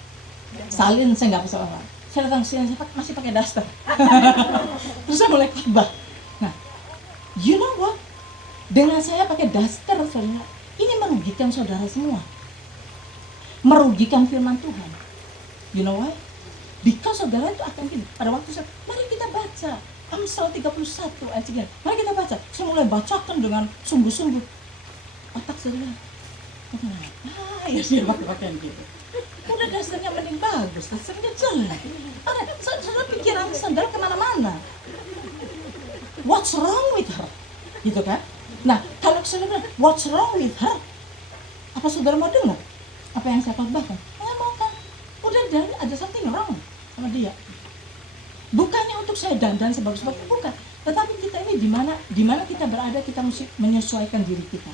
salin, saya nggak bisa apa, saya datang sini, saya masih pakai daster, terus saya mulai khotbah. Nah, you know what? Dengan saya pakai daster, saudara, ini merugikan saudara semua, merugikan firman Tuhan. You know why? Because saudara itu akan gini, pada waktu saya, mari kita baca Amsal 31 ayat 3, mari kita baca. Saya mulai bacakan dengan sungguh-sungguh. Otak saya bilang, ya dia pakai gitu. Udah dasternya mending bagus, dasternya jelek. Saudara pikiran saudara kemana-mana. What's wrong with her? Gitu kan? Nah, kalau saudara bilang, what's wrong with her? Apa saudara mau dengar? Apa yang saya khotbahkan? Nggak mau kan? Udah ada something wrong sama dia. Bukannya untuk saya dandan sebagus-bagus, bukan. Tetapi kita ini di mana kita berada, kita mesti menyesuaikan diri kita.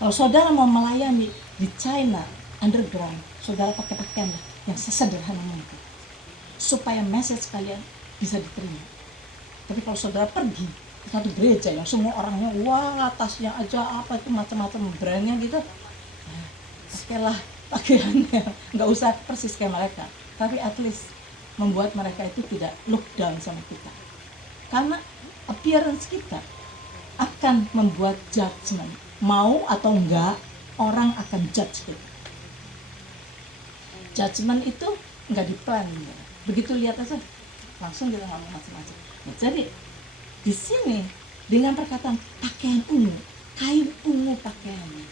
Kalau saudara mau melayani di China underground, saudara pakai pakaian yang sesederhana mungkin, supaya message kalian bisa diterima. Tapi kalau saudara pergi ke satu gereja yang semua orangnya, wah tasnya aja apa itu macam-macam brandnya gitu, nah, pakailah pakaiannya, nggak usah persis kayak mereka, tapi at least membuat mereka itu tidak look down sama kita. Karena appearance kita akan membuat judgment. Mau atau enggak, orang akan judge kita. Judgment itu enggak diplan. Begitu lihat aja, langsung kita ngomong macam-macam. Nah, jadi, di sini, dengan perkataan pakaian ungu, kain ungu pakaiannya,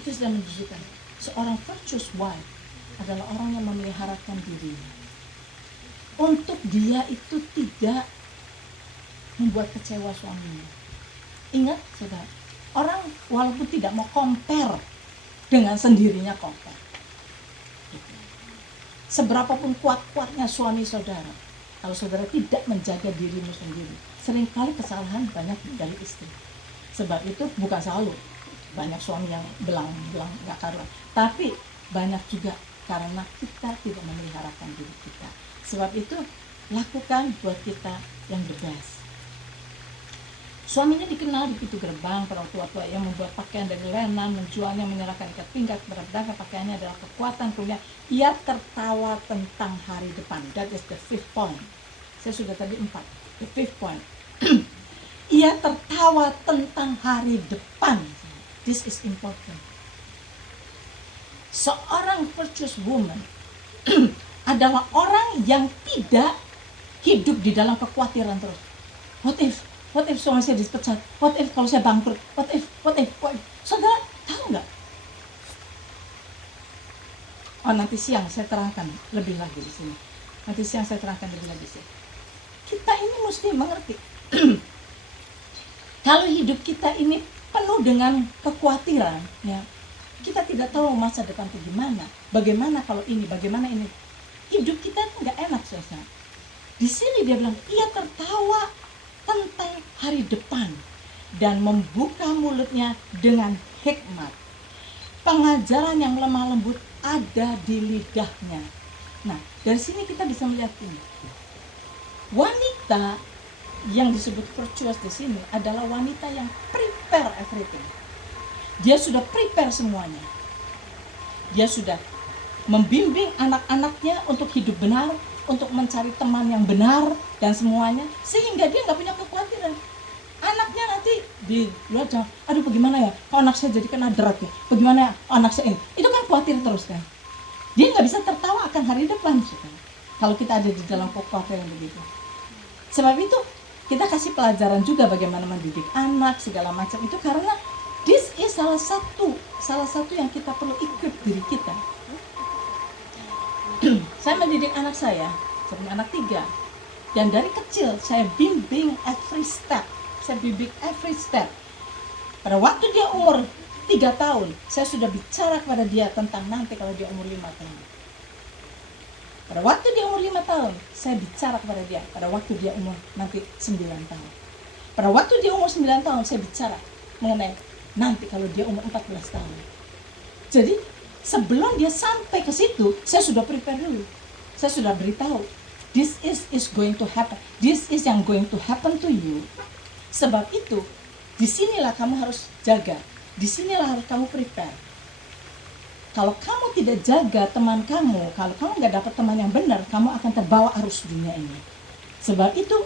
itu sudah menunjukkan seorang virtuous wife adalah orang yang memeliharakan dirinya. Untuk dia itu tidak membuat kecewa suaminya. Ingat, saudara, orang walaupun tidak mau compare dengan sendirinya compare. Seberapapun kuat-kuatnya suami saudara, kalau saudara tidak menjaga dirimu sendiri, seringkali kesalahan banyak dari istri. Sebab itu bukan selalu banyak suami yang belang-belang gak karuan, tapi banyak juga karena kita tidak memeliharakan diri kita. Sebab itu lakukan buat kita yang the best. Suaminya dikenal di pintu gerbang, para tua-tua yang membuat pakaian dari lenan, menjualnya, menyerahkan ikat pinggang kepada pedagang, pakaiannya adalah kekuatan ruhnya. Ia tertawa tentang hari depan. That is the fifth point. Saya sudah tadi 4. The fifth point. Ia tertawa tentang hari depan. This is important. Seorang virtuous woman adalah orang yang tidak hidup di dalam kekhawatiran terus. What if suami saya dipecat? What if kalau saya bangkrut? What if? Saudara tahu nggak? Oh, nanti siang saya terangkan lebih lagi di sini. Kita ini mesti mengerti. Kalau hidup kita ini penuh dengan kekhawatiran, ya, kita tidak tahu masa depan itu gimana. Bagaimana kalau ini? Bagaimana ini? Hidup kita nggak enak, saudara. Di sini dia bilang, ia tertawa tentang hari depan dan membuka mulutnya dengan hikmat. Pengajaran yang lemah lembut ada di lidahnya. Nah, dari sini kita bisa melihat ini. Wanita yang disebut virtuous di sini adalah wanita yang prepare everything. Dia sudah prepare semuanya. Dia sudah membimbing anak-anaknya untuk hidup benar, untuk mencari teman yang benar dan semuanya, sehingga dia nggak punya kekhawatiran. Anaknya nanti di luar jangan, aduh bagaimana ya, kalau anak saya jadi kena drat ya, bagaimana ya, anak saya ini, itu kan khawatir terus kan. Dia nggak bisa tertawa akan hari depan kalau kita ada di dalam kekhawatiran begitu. Sebab itu kita kasih pelajaran juga bagaimana mendidik anak segala macam itu, karena this is salah satu yang kita perlu equip diri kita. Saya mendidik anak saya punya anak 3, dan dari kecil saya bimbing every step. Pada waktu dia umur 3 tahun, saya sudah bicara kepada dia tentang nanti kalau dia umur 5 tahun. Pada waktu dia umur 5 tahun, saya bicara kepada dia pada waktu dia umur nanti 9 tahun. Pada waktu dia umur 9 tahun, saya bicara mengenai nanti kalau dia umur 14 tahun. Jadi sebelum dia sampai ke situ, saya sudah prepare dulu. Saya sudah beritahu, this is going to happen. This is yang going to happen to you. Sebab itu, disinilah kamu harus jaga. Disinilah harus kamu prepare. Kalau kamu tidak jaga teman kamu, kalau kamu nggak dapat teman yang benar, kamu akan terbawa arus dunia ini. Sebab itu,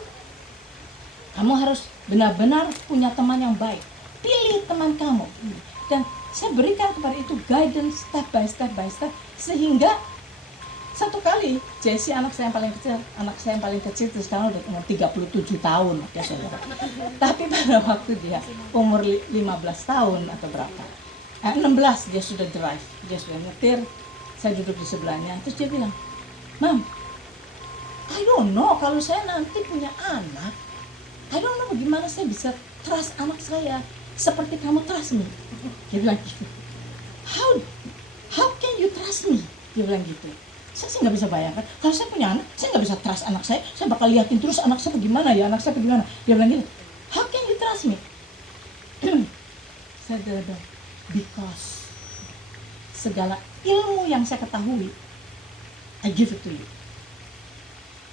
kamu harus benar-benar punya teman yang baik. Pilih teman kamu. Dan saya berikan kepada itu guidance step by step, sehingga satu kali Jessie, anak saya yang paling kecil itu sekarang udah umur 37 tahun ya saudara. Tapi pada waktu dia umur 15 tahun atau berapa, 16 dia sudah drive, dia sudah nyetir, saya duduk di sebelahnya, terus dia bilang, "Mam, I don't know kalau saya nanti punya anak, I don't know bagaimana saya bisa trust anak saya seperti kamu trust me." Dia bilang gitu. How can you trust me? Dia bilang gitu. Saya sih nggak bisa bayangkan, kalau saya punya anak, saya nggak bisa trust anak saya bakal liatin terus anak saya bagaimana ya, anak saya bagaimana. Dia bilang gitu, how can you trust me? Saya bilang, because segala ilmu yang saya ketahui, I give it to you.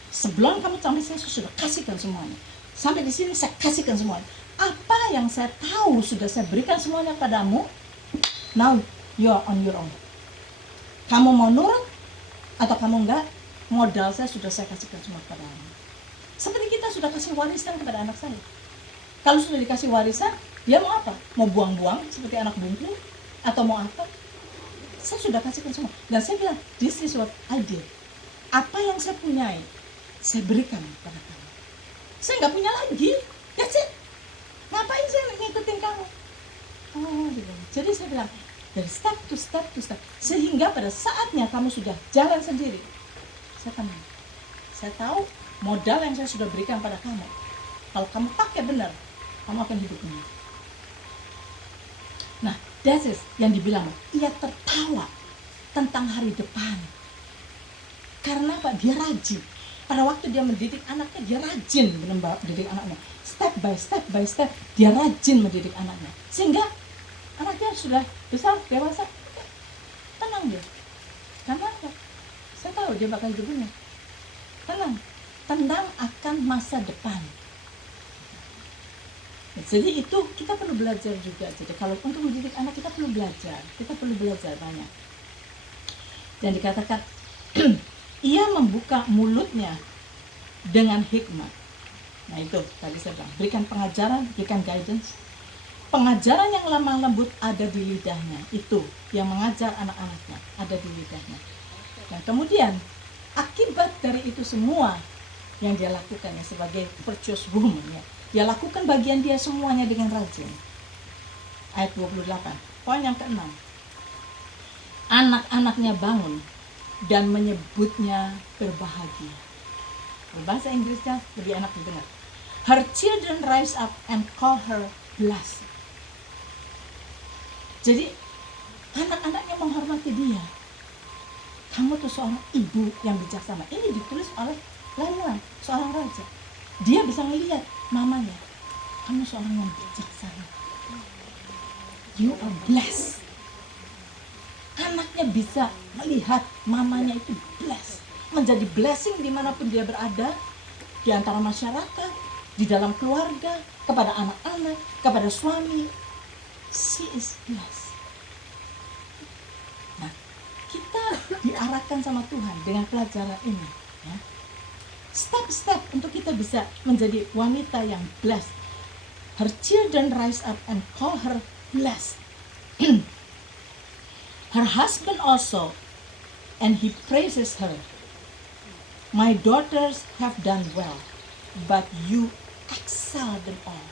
Sebelum kamu sampai saya sudah kasihkan semuanya. Sampai di sini saya kasihkan semuanya. Apa yang saya tahu sudah saya berikan semuanya padamu. Now you are on your own. Kamu mau nurut atau kamu enggak, modal saya sudah saya kasihkan semua kepada kamu. Seperti kita sudah kasih warisan kepada anak saya. Kalau sudah dikasih warisan, dia mau apa? Mau buang-buang seperti anak bungku atau mau apa? Saya sudah kasihkan semua. Dan saya bilang, this is what I did. Apa yang saya punyai, saya berikan kepada kamu. Saya nggak punya lagi. That's it. Ngapain saya ngikutin kamu? Oh, jadi saya bilang, dari step to step, sehingga pada saatnya kamu sudah jalan sendiri, saya tenang. Saya tahu modal yang saya sudah berikan pada kamu, kalau kamu pakai benar, kamu akan hidup benar. Nah, that is yang dibilang, ia tertawa tentang hari depan. Karena apa? Dia rajin. Pada waktu dia mendidik anaknya, dia rajin mendidik anaknya. Step by step, dia rajin mendidik anaknya. Sehingga anaknya sudah besar, dewasa, tenang dia. Karena apa? Saya tahu dia bakal hidup benar. Tenang akan masa depan. Jadi itu kita perlu belajar juga. Jadi kalau untuk mendidik anak kita perlu belajar banyak. Dan dikatakan ia membuka mulutnya dengan hikmat. Nah itu tadi saya bilang, berikan pengajaran, berikan guidance. Pengajaran yang lemah lembut ada di lidahnya. Itu yang mengajar anak-anaknya ada di lidahnya. Dan kemudian akibat dari itu semua yang dia lakukan ya, sebagai virtuous woman ya, dia lakukan bagian dia semuanya dengan rajin. Ayat 28, poin yang ke-6. Anak-anaknya bangun dan menyebutnya berbahagia. Bahasa Inggrisnya lebih enak didengar. Her children rise up and call her blessed. Jadi anak-anaknya menghormati dia. Kamu tuh seorang ibu yang bijaksana. Ini ditulis oleh Lemuel, seorang raja. Dia bisa melihat mamanya. Kamu seorang yang bijaksana. You are blessed. Anaknya bisa melihat mamanya itu blessed. Menjadi blessing dimanapun dia berada. Di antara masyarakat, di dalam keluarga, kepada anak-anak, kepada suami. She is blessed. Nah, kita diarahkan sama Tuhan dengan pelajaran ini. Ya. Step-step untuk kita bisa menjadi wanita yang blessed. Her children rise up and call her blessed. Her husband also, and he praises her. My daughters have done well, but you excel them all.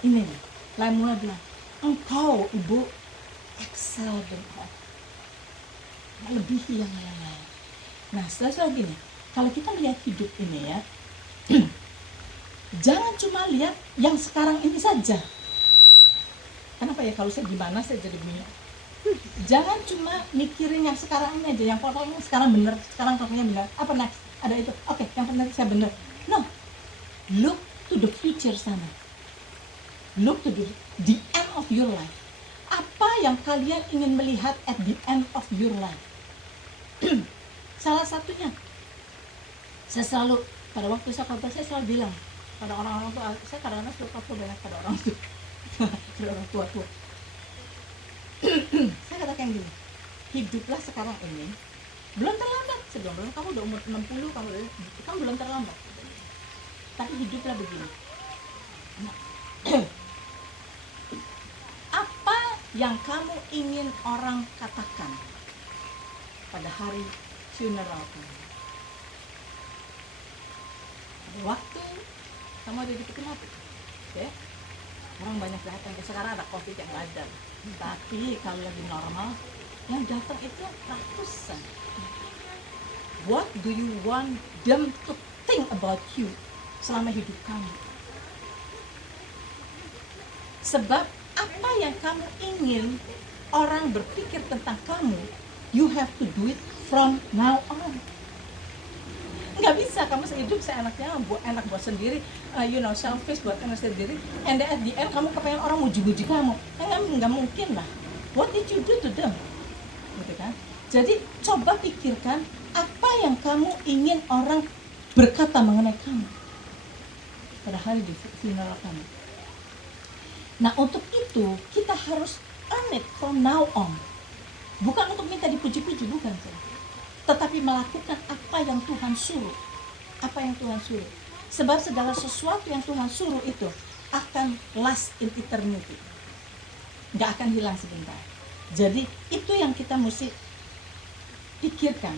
Ini nih, Lemuel bilang, engkau ibu excel them all. Melebihi yang lain. Nah, setelah gini, kalau kita lihat hidup ini ya, jangan cuma lihat yang sekarang ini saja. Kenapa ya kalau saya gimana saya jadi begini? Jangan cuma mikirin yang sekarang ini aja, yang pokoknya sekarang benar, sekarang pokoknya benar. Apa next? Ada itu. Oke, yang benar saya benar. No, look to the future sana. Look to the end of your life. Apa yang kalian ingin melihat at the end of your life? Salah satunya, saya selalu pada waktu saya khotbah saya selalu bilang pada orang-orang tua, saya kadang-kadang suka khotbah banyak pada orang tua, pada orang tua. Saya katakan gini, hiduplah sekarang ini, belum terlambat. Saya bilang, kamu udah umur 60, kamu belum terlambat. Tapi hiduplah begini. Nah, apa yang kamu ingin orang katakan pada hari funeral kamu? Waktu kamu ada di peti mati, ya? Orang banyak datang. Sekarang ada COVID yang nggak ada. Tapi kalau lagi normal, yang datang itu ratusan. What do you want them to think about you selama hidup kamu? Sebab apa yang kamu ingin orang berpikir tentang kamu, you have to do it from now on. Nggak bisa kamu sehidup seenaknya enak buat sendiri, selfish buat kamu sendiri, and then at the end kamu kepengen orang muji-muji kamu. Nggak mungkin lah. What did you do to them? Gitu kan? Jadi coba pikirkan apa yang kamu ingin orang berkata mengenai kamu pada hari di funeral kamu. Nah, untuk itu kita harus earn it from now on. Bukan untuk minta dipuji-puji, bukan. Tetapi melakukan apa yang Tuhan suruh. Apa yang Tuhan suruh. Sebab segala sesuatu yang Tuhan suruh itu akan last in eternity. Nggak akan hilang sebentar. Jadi itu yang kita mesti pikirkan.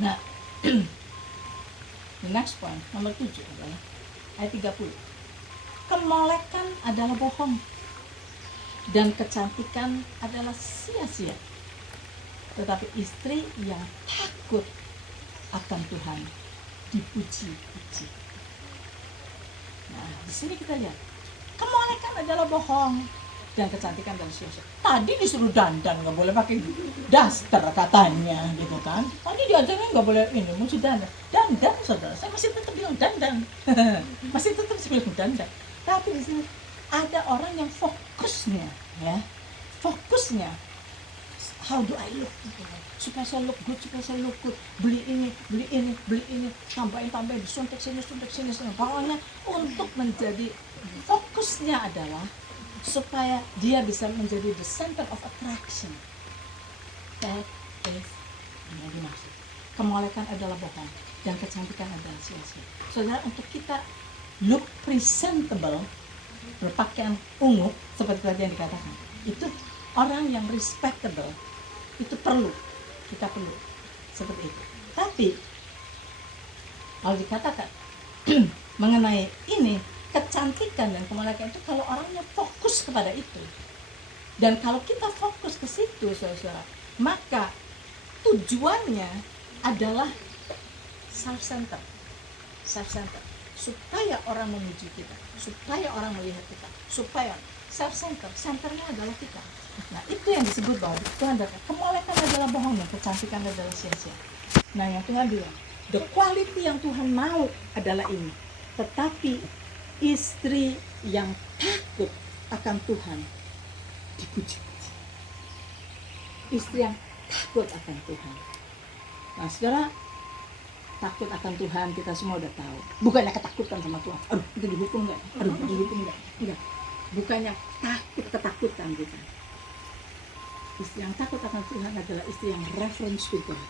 Nah, the next point, nomor 7 adalah ayat 30. Kemolekan adalah bohong dan kecantikan adalah sia-sia. Tetapi istri yang takut akan Tuhan dipuji-puji. Nah, di sini kita lihat, kemolekan adalah bohong dan kecantikan adalah sia-sia. Tadi disuruh dandan, nggak boleh pakai daster katanya, gitu kan? Tadi diajarnya nggak boleh ini, mesti dandan. Dandan, saudara, saya masih tetap bilang dandan, masih tetap bilang dandan. Tapi di sini ada orang yang fokusnya, ya, fokusnya. How do I look? supaya saya look good, beli ini, tambahin, disuntik sini. Pokoknya untuk menjadi fokusnya adalah supaya dia bisa menjadi the center of attraction. That is yang dimaksud. Kemolekan adalah bohong dan kecantikan adalah sia-sia. Saudara, untuk kita look presentable, berpakaian ungu seperti tadi yang dikatakan, itu orang yang respectable, itu kita perlu seperti itu. Tapi kalau dikatakan mengenai ini, kecantikan dan kemolekan itu kalau orangnya fokus kepada itu, dan kalau kita fokus ke situ, saudara, maka tujuannya adalah self-center, supaya orang memuji kita, supaya orang melihat kita, supaya self-center, centernya adalah kita. Nah, itu yang disebut bahwa Tuhan berkata, kemolekan adalah bohong dan kecantikan adalah sia-sia. Nah, yang Tuhan bilang, the quality yang Tuhan mau adalah ini. Tetapi istri yang takut akan Tuhan dipuji. Istri yang takut akan Tuhan. Nah, saudara, takut akan Tuhan kita semua udah tahu. Bukannya ketakutan sama Tuhan. Aduh, itu dihukum enggak? Enggak. Bukannya ketakutan kita. Istri yang takut akan Tuhan adalah istri yang reference to God.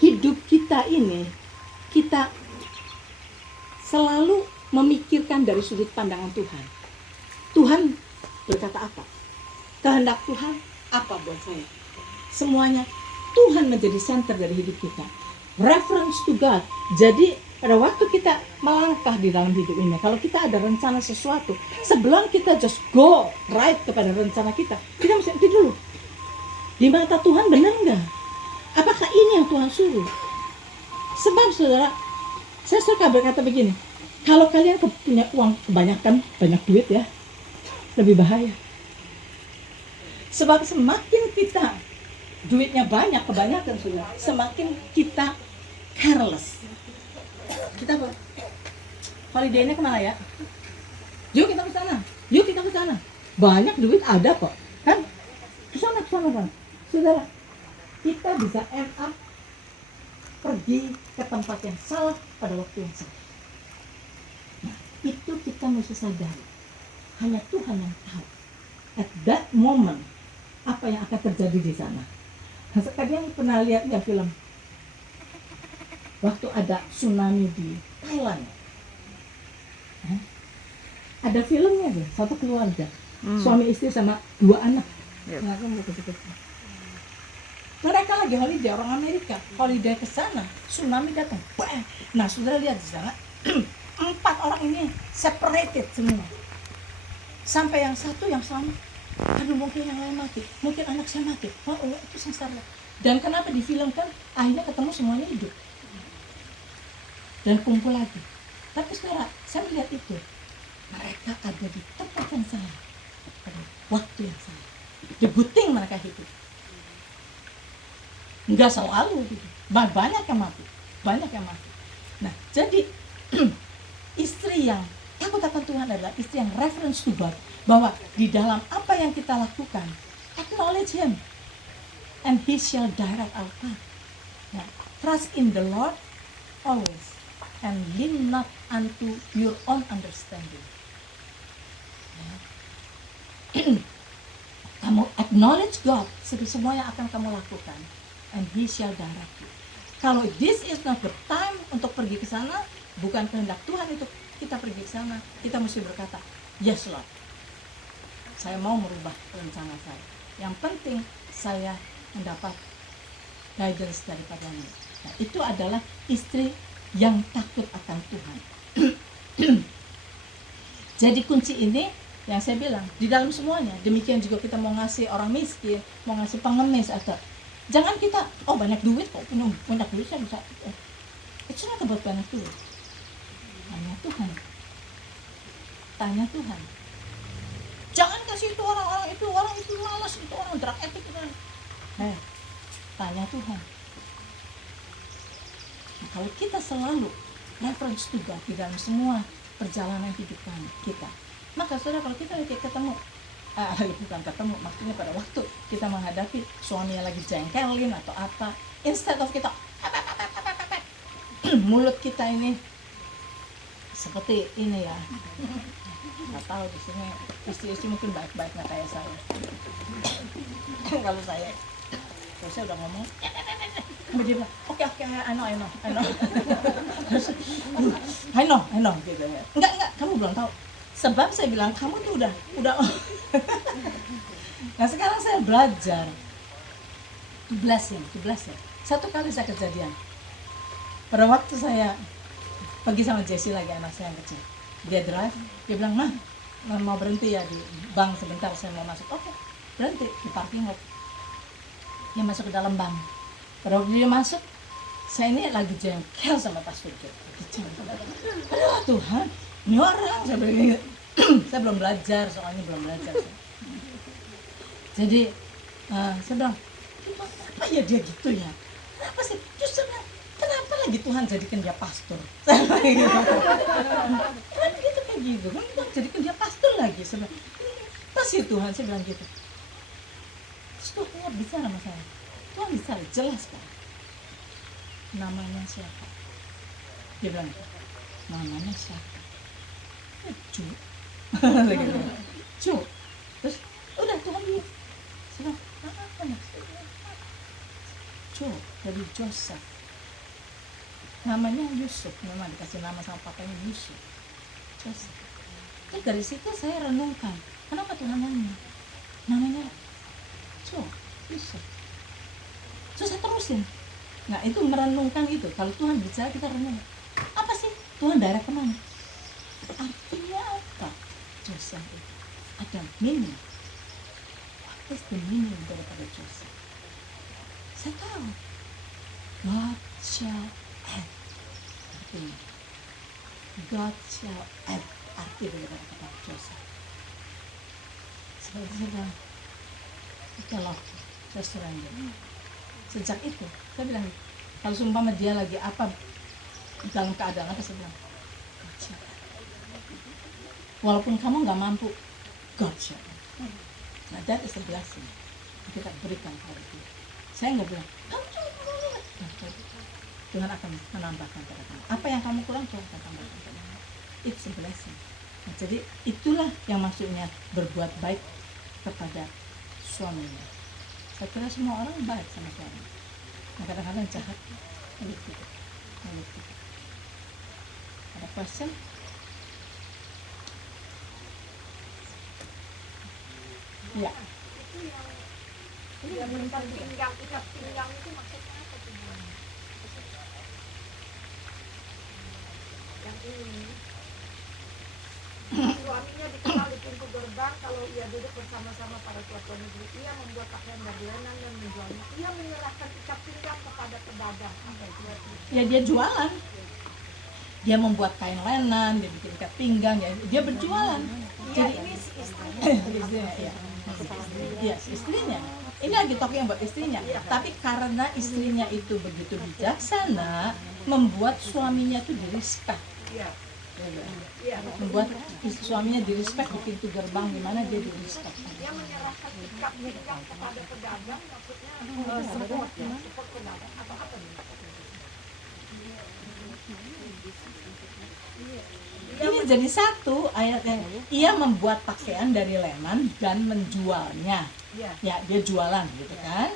Hidup kita ini, kita selalu memikirkan dari sudut pandangan Tuhan. Tuhan berkata apa? Kehendak Tuhan apa buat saya? Semuanya Tuhan menjadi center dari hidup kita. Reference to God. Jadi pada waktu kita melangkah di dalam hidup ini, kalau kita ada rencana sesuatu, sebelum kita just go right kepada rencana kita mesti itu dulu. Di mata Tuhan benar enggak? Apakah ini yang Tuhan suruh? Sebab saudara, saya suka berkata begini, kalau kalian punya uang kebanyakan, banyak duit ya, lebih bahaya. Sebab semakin kita duitnya banyak, kebanyakan saudara, semakin kita careless. Kita holiday-nya kemana ya? Yuk kita ke sana. Banyak duit ada kok, kan? Ke sana kan? Saudara, kita bisa end up pergi ke tempat yang salah pada waktu yang salah. Nah, itu kita mesti sadari. Hanya Tuhan yang tahu at that moment apa yang akan terjadi di sana. Nah, kalian pernah lihat ya film waktu ada tsunami di Thailand? Ada filmnya deh, satu keluarga, suami istri sama 2 anak. Mereka lagi holiday, orang Amerika holiday ke sana, tsunami datang. Nah, saudara lihat di sana 4 orang ini separated semua. Sampai yang satu yang selamat. Aduh, mungkin yang lain mati, mungkin anak saya mati. Oh, itu sengsara. Dan kenapa difilmkan? Akhirnya ketemu semuanya hidup dan kumpul lagi. Tapi saudara, saya melihat itu, mereka ada di tempat yang salah pada waktu yang salah. The good thing mereka hidup. Enggak selalu gitu. Banyak yang mati. Nah, jadi istri yang takut akan Tuhan adalah istri yang reference to God, bahwa di dalam apa yang kita lakukan, acknowledge Him and He shall direct our path. Nah, trust in the Lord always and lean not unto your own understanding. Kamu acknowledge God, semua yang akan kamu lakukan, and He shall direct you. Kalau this is not the time untuk pergi ke sana, bukan kehendak Tuhan itu kita pergi ke sana, kita mesti berkata, yes Lord, saya mau merubah rencana saya. Yang penting saya mendapat guidance daripadanya. Nah, itu adalah istri yang takut akan Tuhan. Jadi kunci ini yang saya bilang di dalam semuanya. Demikian juga kita mau ngasih orang miskin, mau ngasih pengemis atau jangan kita banyak duit kok, punya duit saya bisa. It's not about banyak duit. Tanya Tuhan. Jangan kasih itu orang itu malas, itu orang drug addict itu. Tanya Tuhan. Nah, kalau kita selalu reference to God di dalam semua perjalanan hidup kita, maka saudara, kalau kita ketemu bukan ketemu, maksudnya pada waktu kita menghadapi suami yang lagi jengkelin atau apa, instead of kita mulut kita ini seperti ini ya, nggak tahu di sini istri-istri mungkin baik-baik nggak kayak saya. Kalau saya udah ngomong, dia bilang oke, I know gitu ya. Enggak, kamu belum tahu. Sebab saya bilang kamu tuh udah. Nah sekarang saya belajar. 12 ya. Satu kali saya kejadian. Pada waktu saya pergi sama Jessie lagi, anak saya yang kecil. Dia drive, dia bilang, "Mah, mau berhenti ya di bank sebentar, saya mau masuk." Oke, berhenti di parking lot. Dia masuk ke dalam bank. Pada waktu dia masuk, saya ini lagi jengkel sama Pastor Jo. Aduh Tuhan, ini orang, saya bilang gitu. Saya belum belajar, soalnya belum belajar. Jadi saya bilang, kenapa ya dia gitu ya? Kenapa sih? Justru kenapa lagi Tuhan jadikan dia pastor? Kenapa gitu kayak gitu? Kan Tuhan jadikan dia pastor lagi. Saya bilang, apa sih Tuhan? Saya bilang gitu. Terus Tuhan bicara sama saya. Tuhan bicara jelas kan. Namanya siapa? Dia bilang, namanya siapa? Cu. Cu. Terus udah Tuhan bilang, saya bilang, apa maksudnya? Cu dari Joseph. Namanya Yusuf, memang dikasih nama sama papanya Yusuf. Joseph. Terus dari situ saya renungkan, kenapa Tuhan namanya Cu, Yusuf. Terus saya terusin. Nah itu merenungkan itu. Kalau Tuhan bicara kita renung. Apa sih Tuhan daerah kemana? Artinya apa? Joseph itu ada meaning. What is the meaning daripada Joseph? Saya tahu. God shall add. Artinya God shall add arti daripada kata Joseph. Saya bilang, kalau saya surrender. Sejak itu saya bilang, kalau sumpama dia lagi apa dalam keadaan apa, saya bilang God shall add. Walaupun kamu nggak mampu, God shall add. Nah that is a blessing kita berikan kepada dia. Saya nggak bilang kamu cuma lihat. Nah, Tuhan akan menambahkan pada kamu. Apa yang kamu kurang, Tuhan akan tambahkan pada kamu. It's a blessing. Nah, jadi itulah yang maksudnya berbuat baik kepada suaminya. Saya kira semua orang baik sama suami. Nah, kadang-kadang jahat. Ada question? Ya. Ini yang ikat pinggang itu maksudnya apa tuh? Yang ini suaminya dikenal di pintu gerbang kalau ia duduk bersama-sama pada suatu negeri. Ia membuat pakaian dari lenan dan menjualnya. Ia menyerahkan ikat pinggang kepada pedagang. Ya dia jualan. Dia membuat kain lenan, dia bikin ikat pinggang, ya dia berjualan. Jadi ini si istrinya. Iya, istrinya. Ini lagi talking buat istrinya. Tapi karena istrinya itu begitu bijaksana, membuat suaminya itu di-respect. Membuat suaminya di-respect di pintu gerbang, di mana dia di-respect. Dia menyerahkan ikat pinggang kepada pedagang, maksudnya support pedagang atau apa nih? Ini jadi satu ayatnya. Ia membuat pakaian dari lenan dan menjualnya. Ya, dia jualan gitu kan.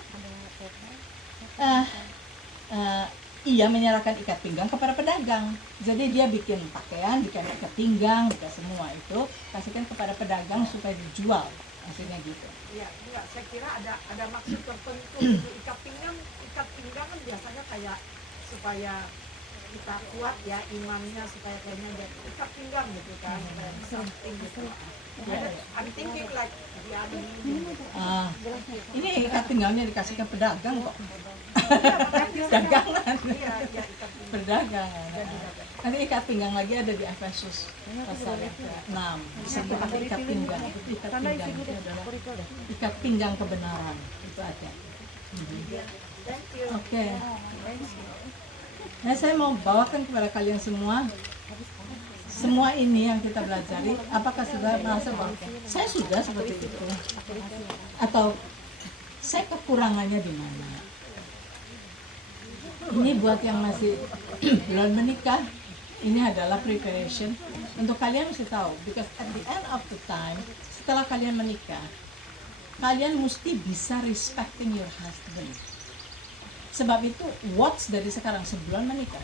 Ia menyerahkan ikat pinggang kepada pedagang. Jadi dia bikin pakaian, bikin ikat pinggang, bikin semua itu kasihkan kepada pedagang supaya dijual. Maksudnya gitu. Iya, enggak. Saya kira ada maksud tertentu. Ikat pinggang kan biasanya kayak supaya kita kuat ya, imamnya supaya kayaknya jadi ikat pinggang gitu kan, something gitu. I'm thinking like ini ikat pinggangnya dikasihkan pedagang kok. Dagangan. Perdagangan. Nanti ikat pinggang lagi ada di Efesus pasal 6. Bisa pakai ikat pinggang. Itu ikat pinggang itu adalah ikat pinggang kebenaran. Itu ada. Oke. Nah, saya mau bawakan kepada kalian semua semua ini yang kita pelajari, apakah sudah merasa bahwa saya sudah seperti itu? Atau saya kekurangannya di mana? Ini buat yang masih belum menikah, ini adalah preparation untuk kalian mesti tahu, because at the end of the time, setelah kalian menikah, kalian mesti bisa respecting your husband. Sebab itu watch dari sekarang sebelum menikah,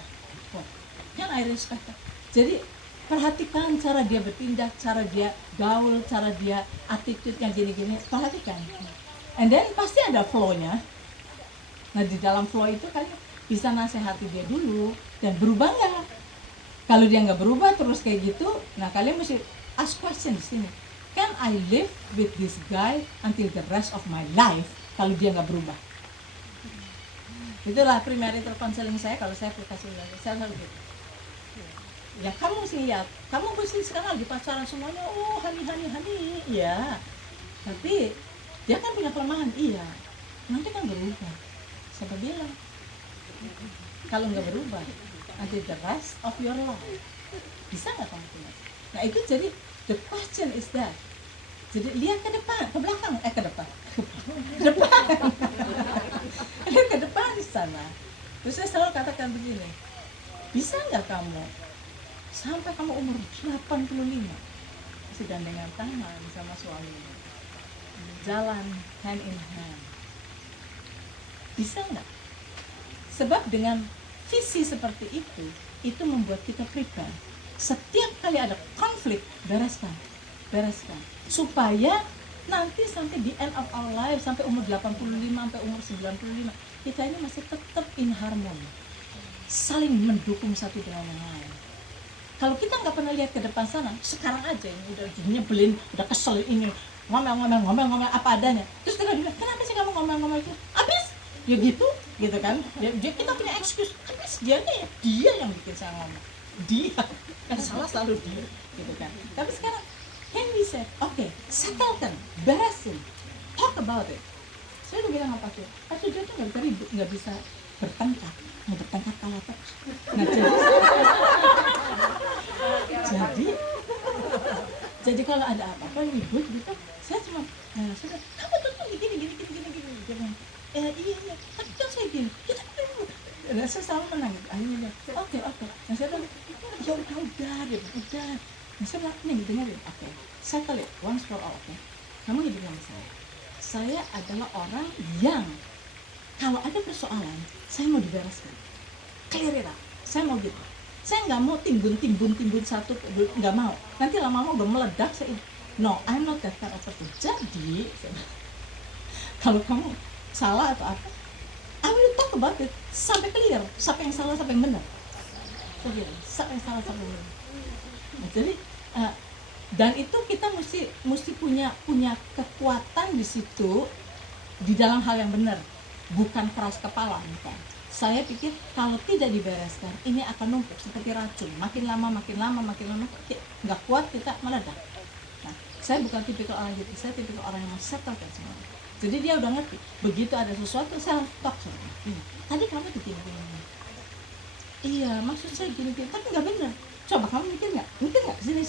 can I respect her? Jadi perhatikan cara dia bertindak, cara dia gaul, cara dia attitude yang gini-gini, perhatikan. And then pasti ada flow-nya. Nah di dalam flow itu kalian bisa nasihati dia dulu dan berubah nggak? Kalau dia nggak berubah terus kayak gitu, nah kalian mesti ask question di sini. Can I live with this guy until the rest of my life? Kalau dia nggak berubah, itulah premarital counseling saya. Kalau saya aplikasi lagi, saya selalu gitu. Ya kamu mesti lihat, kamu mesti sekarang lagi pacaran semuanya, oh honey, ya. Tapi dia kan punya kelemahan, iya. Nanti kan berubah. Siapa bilang? Kalau nggak berubah, nanti the rest of your life bisa nggak kamu punya? Nah itu jadi the question is that. Jadi lihat ke depan, ke belakang, ke depan, depan, lihat ke depan di sana. Terus saya selalu katakan begini, bisa nggak kamu sampai kamu umur 85 masih gandengan tangan sama suamimu, jalan hand in hand? Bisa nggak? Sebab dengan visi seperti itu membuat kita prepare. Setiap kali ada konflik, bereskan. Supaya nanti sampai di end of our life, sampai umur 85, sampai umur 95, kita ini masih tetap in harmony. Saling mendukung satu dengan yang lain. Kalau kita nggak pernah lihat ke depan sana, sekarang aja ini udah nyebelin, udah kesel ini, ngomel apa adanya. Terus kita bilang, kenapa sih kamu ngomel itu? Abis, ya gitu kan? Dia kita punya excuse, abis dia yang bikin saya ngomong. Dia, yang salah selalu dia, gitu kan? Tapi sekarang, can we say, okay, settlekan, beresin, talk about it. Saya udah bilang apa tuh? Pastor John tuh nggak bisa bertengkar, mau bertengkar kalah terus. Nah jadi kalau ada apa-apa ribut gitu, saya cuma, saya kamu tuh gini. Iya, tapi kan saya gini, kita ribut. Dan saya selalu menang gitu. Akhirnya oke. Nah saya bilang, ya udah. Nah saya bilang, nih dengerin, oke. Settle it once for all, oke. Kamu hidup sama saya. Saya adalah orang yang kalau ada persoalan, saya mau dibereskan. Clear it up. Saya mau gitu. Saya nggak mau timbun satu, nggak mau. Nanti lama-lama udah meledak. No, I'm not that kind of person. Jadi, kalau kamu salah atau apa, I will talk about it sampai clear, siapa yang salah, siapa yang benar. Siapa yang salah, siapa yang benar. Nah, jadi dan itu kita mesti punya kekuatan di situ, di dalam hal yang benar, bukan keras kepala, bukan. Saya pikir kalau tidak dibereskan, ini akan numpuk seperti racun. Makin lama, nggak kuat kita meledak. Nah, saya bukan tipikal orang gitu. Saya tipikal orang yang settlekan semua. Jadi dia udah ngerti. Begitu ada sesuatu, saya harus talk sama dia. Tadi kamu begini. Iya, maksud saya gini. Tapi nggak benar. Coba kamu mikir nggak? Sini.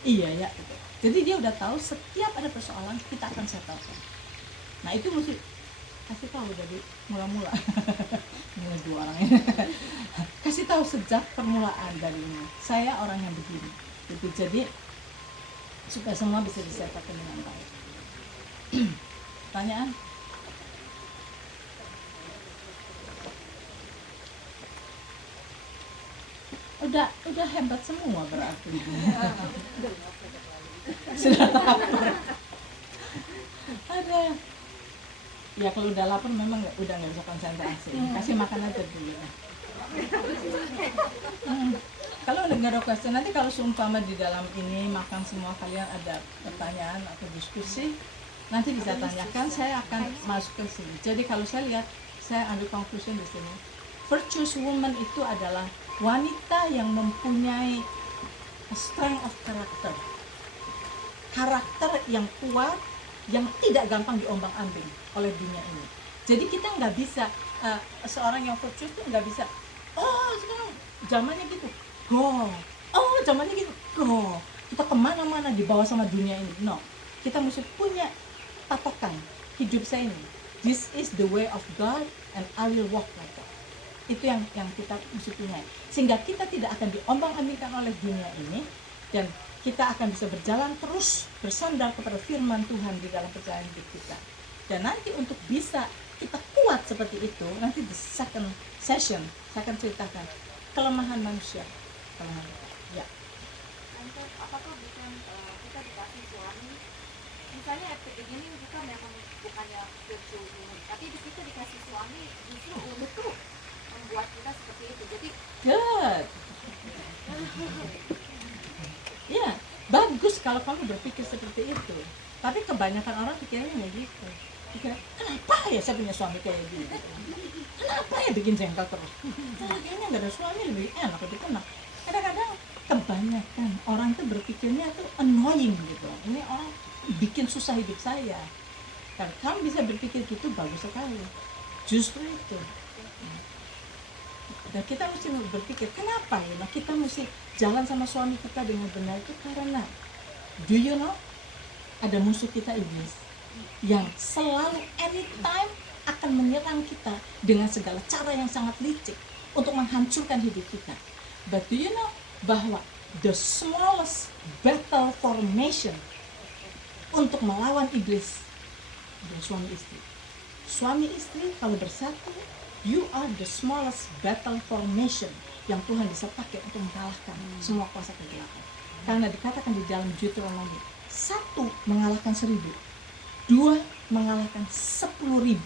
Iya ya. Gitu. Jadi dia udah tahu setiap ada persoalan kita akan settlekan. Nah itu mesti kasih tahu dari mula-mula. Mulai dua orang ini. Kasih tahu sejak permulaan dari ini. Saya orang yang begini. Gitu. Jadi supaya semua bisa disettlekan dengan baik. Pertanyaan? Udah hebat semua berarti. Sudah lapar. Ada. Ya kalau udah lapar memang udah nggak bisa konsentrasi. Kasih makan aja dulu. Kalau nggak ada question, nanti kalau seumpama di dalam ini makan semua kalian ada pertanyaan atau diskusi, nanti bisa tanyakan, saya akan masuk ke sini. Jadi kalau saya lihat, saya ambil conclusion di sini. Virtuous woman itu adalah wanita yang mempunyai strength of character. Karakter yang kuat, yang tidak gampang diombang-ambing oleh dunia ini. Jadi kita nggak bisa, seorang yang virtuous itu nggak bisa, oh sekarang zamannya gitu, go, oh zamannya gitu. No, kita kemana-mana dibawa sama dunia ini. No, kita mesti punya patokan hidup saya ini. This is the way of God and I will walk like that. Itu yang kita mesti punya. Sehingga kita tidak akan diombang-ambingkan oleh dunia ini dan kita akan bisa berjalan terus bersandar kepada firman Tuhan di dalam perjalanan hidup kita. Dan nanti untuk bisa kita kuat seperti itu, nanti di second session saya akan ceritakan kelemahan manusia. Ya. Untuk apakah bukan kita dikasih suami, misalnya at the beginning kita memang bukannya spiritual woman, tapi kita dikasih suami justru untuk membuat kita seperti itu. Jadi Good. Ya, bagus kalau kamu berpikir seperti itu. Tapi kebanyakan orang pikirnya nggak gitu. Pikir, kenapa ya saya punya suami kayak gini? Kenapa ya bikin jengkel terus? Kayaknya nggak ada suami lebih enak, lebih tenang. Kadang-kadang kebanyakan orang tuh berpikirnya tuh annoying gitu. Ini orang bikin susah hidup saya. Kalau kamu bisa berpikir gitu bagus sekali. Justru itu. Dan kita mesti berpikir, kenapa ya? Nah, kita mesti jalan sama suami kita dengan benar itu karena, do you know, ada musuh kita iblis yang selalu anytime akan menyerang kita dengan segala cara yang sangat licik untuk menghancurkan hidup kita. But do you know bahwa the smallest battle formation untuk melawan iblis adalah suami istri. Suami istri kalau bersatu, you are the smallest battle formation yang Tuhan bisa pakai untuk mengalahkan semua kuasa kegelapan. Karena dikatakan di dalam Deuteronomy, 1 mengalahkan 1000, 2 mengalahkan 10.000.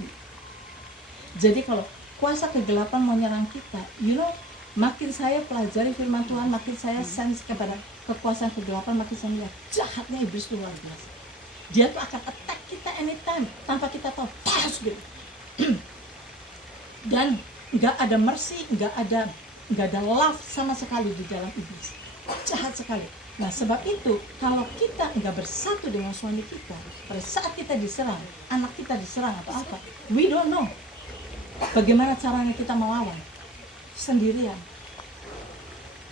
Jadi kalau kuasa kegelapan mau nyerang kita, you know, makin saya pelajari firman Tuhan, makin saya sense kepada kekuasaan kegelapan, makin saya lihat jahatnya iblis luar biasa. Dia tuh akan attack kita anytime tanpa kita tahu, pas gitu. Dan nggak ada mercy, nggak ada love sama sekali di dalam iblis. Jahat sekali. Nah sebab itu kalau kita nggak bersatu dengan suami kita, pada saat kita diserang, anak kita diserang atau apa, we don't know bagaimana caranya kita melawan sendirian.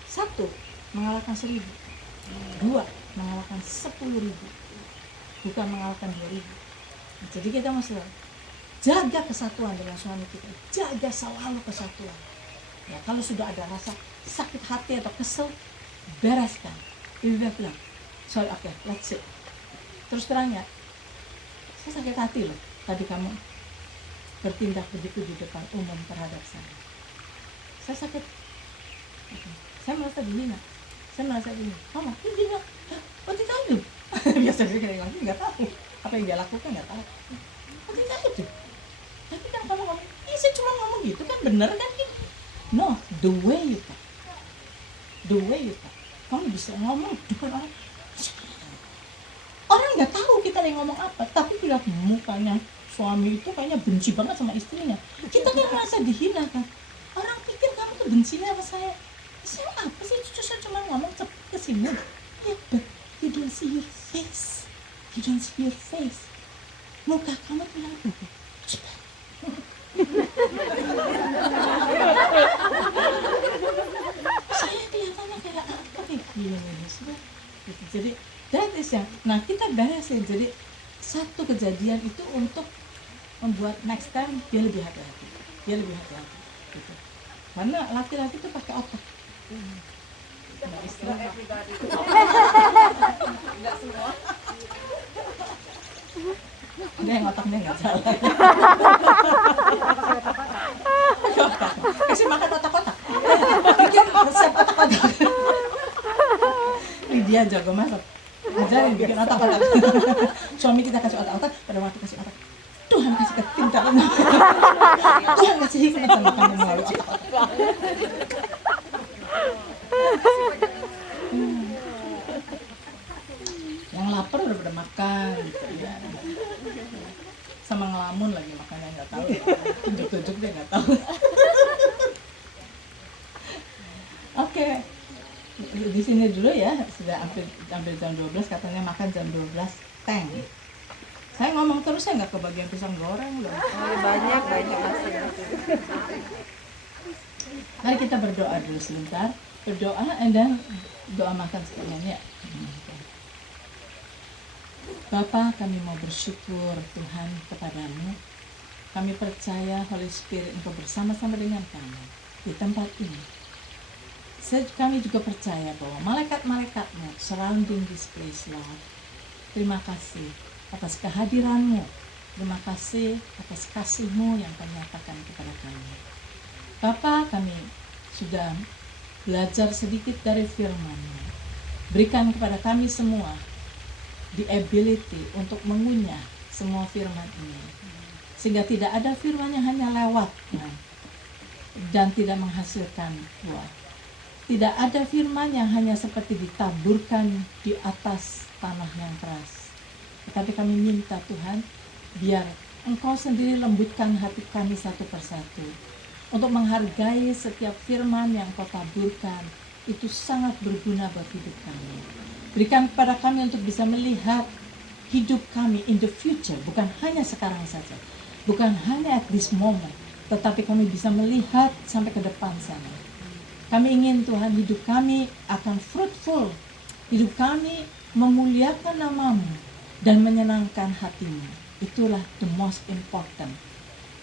1 mengalahkan 1000, 2 mengalahkan 10.000, bukan mengalahkan 2.000. Jadi kita mesti jaga kesatuan dengan suami kita, jaga selalu kesatuan. Ya, kalau sudah ada rasa sakit hati atau kesel, bereskan. Dia bilang, sorry, okay, let's see. Terus terang ya, saya sakit hati loh, tadi kamu bertindak begitu di depan umum terhadap saya. Saya sakit, saya merasa dihina, saya merasa gini, mama, dia bilang, what did I do? Biasanya saya bilang, nggak tahu, apa yang dia lakukan nggak tahu. What did I do? Tapi kan kamu ngomong, saya cuma ngomong gitu kan, bener kan gitu? No, the way you talk. The way you talk. Kamu bisa ngomong depan orang. Orang nggak tahu kita lagi ngomong apa, tapi lihat mukanya suami itu kayaknya benci banget sama istrinya. Kita kan merasa dihina kan. Orang pikir kamu tuh bencinya sama saya. Saya apa sih? Saya cuma ngomong cepet kesini. Ya, but you don't see your face. You don't see your face. Muka kamu tuh yang cepat. Saya kelihatannya kayak apa nih gini sih. Jadi that is yang, nah kita beresin. Jadi satu kejadian itu untuk membuat next time dia lebih hati-hati, gitu. Karena laki-laki itu pakai otak. Nggak istri. Nggak semua. Ada yang otaknya nggak jalan. Kasih makan otak-otak. Bikin resep otak-otak. Lydia jago masak. Ajarin bikin otak-otak. Suami kita kasih otak-otak, pada waktu kasih otak, Tuhan kasih kepintaran. Tuhan kasih hikmat sama kamu melalui otak-otak. Yang lapar udah pada makan gitu ya. Sama ngelamun lagi makannya nggak tahu, tunjuk-tunjuk dia nggak tahu. Oke. Di sini dulu ya, sudah hampir jam 12, katanya makan jam 12 teng. Saya ngomong terus, saya nggak kebagian pisang goreng loh. Banyak masih. Mari kita berdoa dulu sebentar. berdoa dan doa makan sekalian ya. Bapa, kami mau bersyukur Tuhan kepadamu. Kami percaya Holy Spirit Engkau bersama-sama dengan kami di tempat ini. Kami juga percaya bahwa malaikat-malaikatmu surrounding this place, Lord. Terima kasih atas kehadiranmu. Terima kasih atas kasih-Mu yang Kau nyatakan kepada kami. Bapa, kami sudah belajar sedikit dari firman-Mu. Berikan kepada kami semua the ability untuk mengunyah semua firman ini. Sehingga tidak ada firman yang hanya lewat dan tidak menghasilkan buah. Tidak ada firman yang hanya seperti ditaburkan di atas tanah yang keras. Tetapi kami minta Tuhan, biar Engkau sendiri lembutkan hati kami satu persatu. Untuk menghargai setiap firman yang Kau taburkan, itu sangat berguna buat hidup kami. Berikan kepada kami untuk bisa melihat hidup kami in the future, bukan hanya sekarang saja. Bukan hanya at this moment, tetapi kami bisa melihat sampai ke depan sana. Kami ingin Tuhan hidup kami akan fruitful. Hidup kami memuliakan nama-Mu dan menyenangkan hati-Mu. Itulah the most important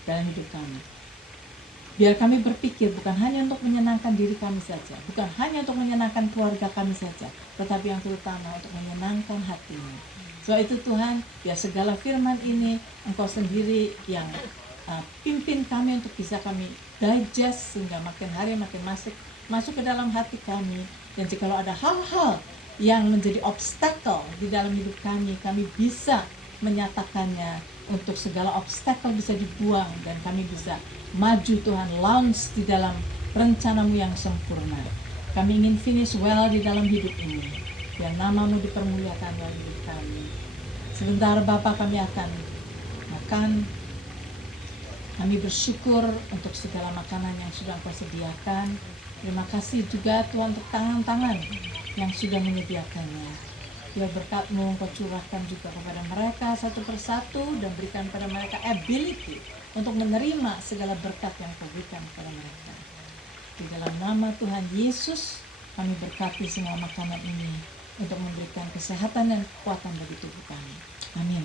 dalam hidup kami. Biar kami berpikir bukan hanya untuk menyenangkan diri kami saja, bukan hanya untuk menyenangkan keluarga kami saja, tetapi yang terutama untuk menyenangkan hati-Mu. So itu Tuhan, biar segala firman ini Engkau sendiri yang pimpin kami untuk bisa kami digest sehingga makin hari makin masuk ke dalam hati kami. Dan jika ada hal-hal yang menjadi obstacle di dalam hidup kami bisa menyatakannya untuk segala obstacle bisa dibuang dan kami bisa maju Tuhan, launch di dalam rencana-Mu yang sempurna. Kami ingin finish well di dalam hidup ini, biar nama-Mu dipermuliakan dalam hidup kami. Sebentar Bapa kami akan makan. Kami bersyukur untuk segala makanan yang sudah Engkau sediakan. Terima kasih juga Tuhan untuk tangan-tangan yang sudah menyediakannya. Biar berkat-Mu Engkau curahkan juga kepada mereka satu persatu dan berikan kepada mereka ability untuk menerima segala berkat yang Engkau berikan kepada mereka. Di dalam nama Tuhan Yesus, kami berkati semua makanan ini untuk memberikan kesehatan dan kekuatan bagi tubuh kami. Amin.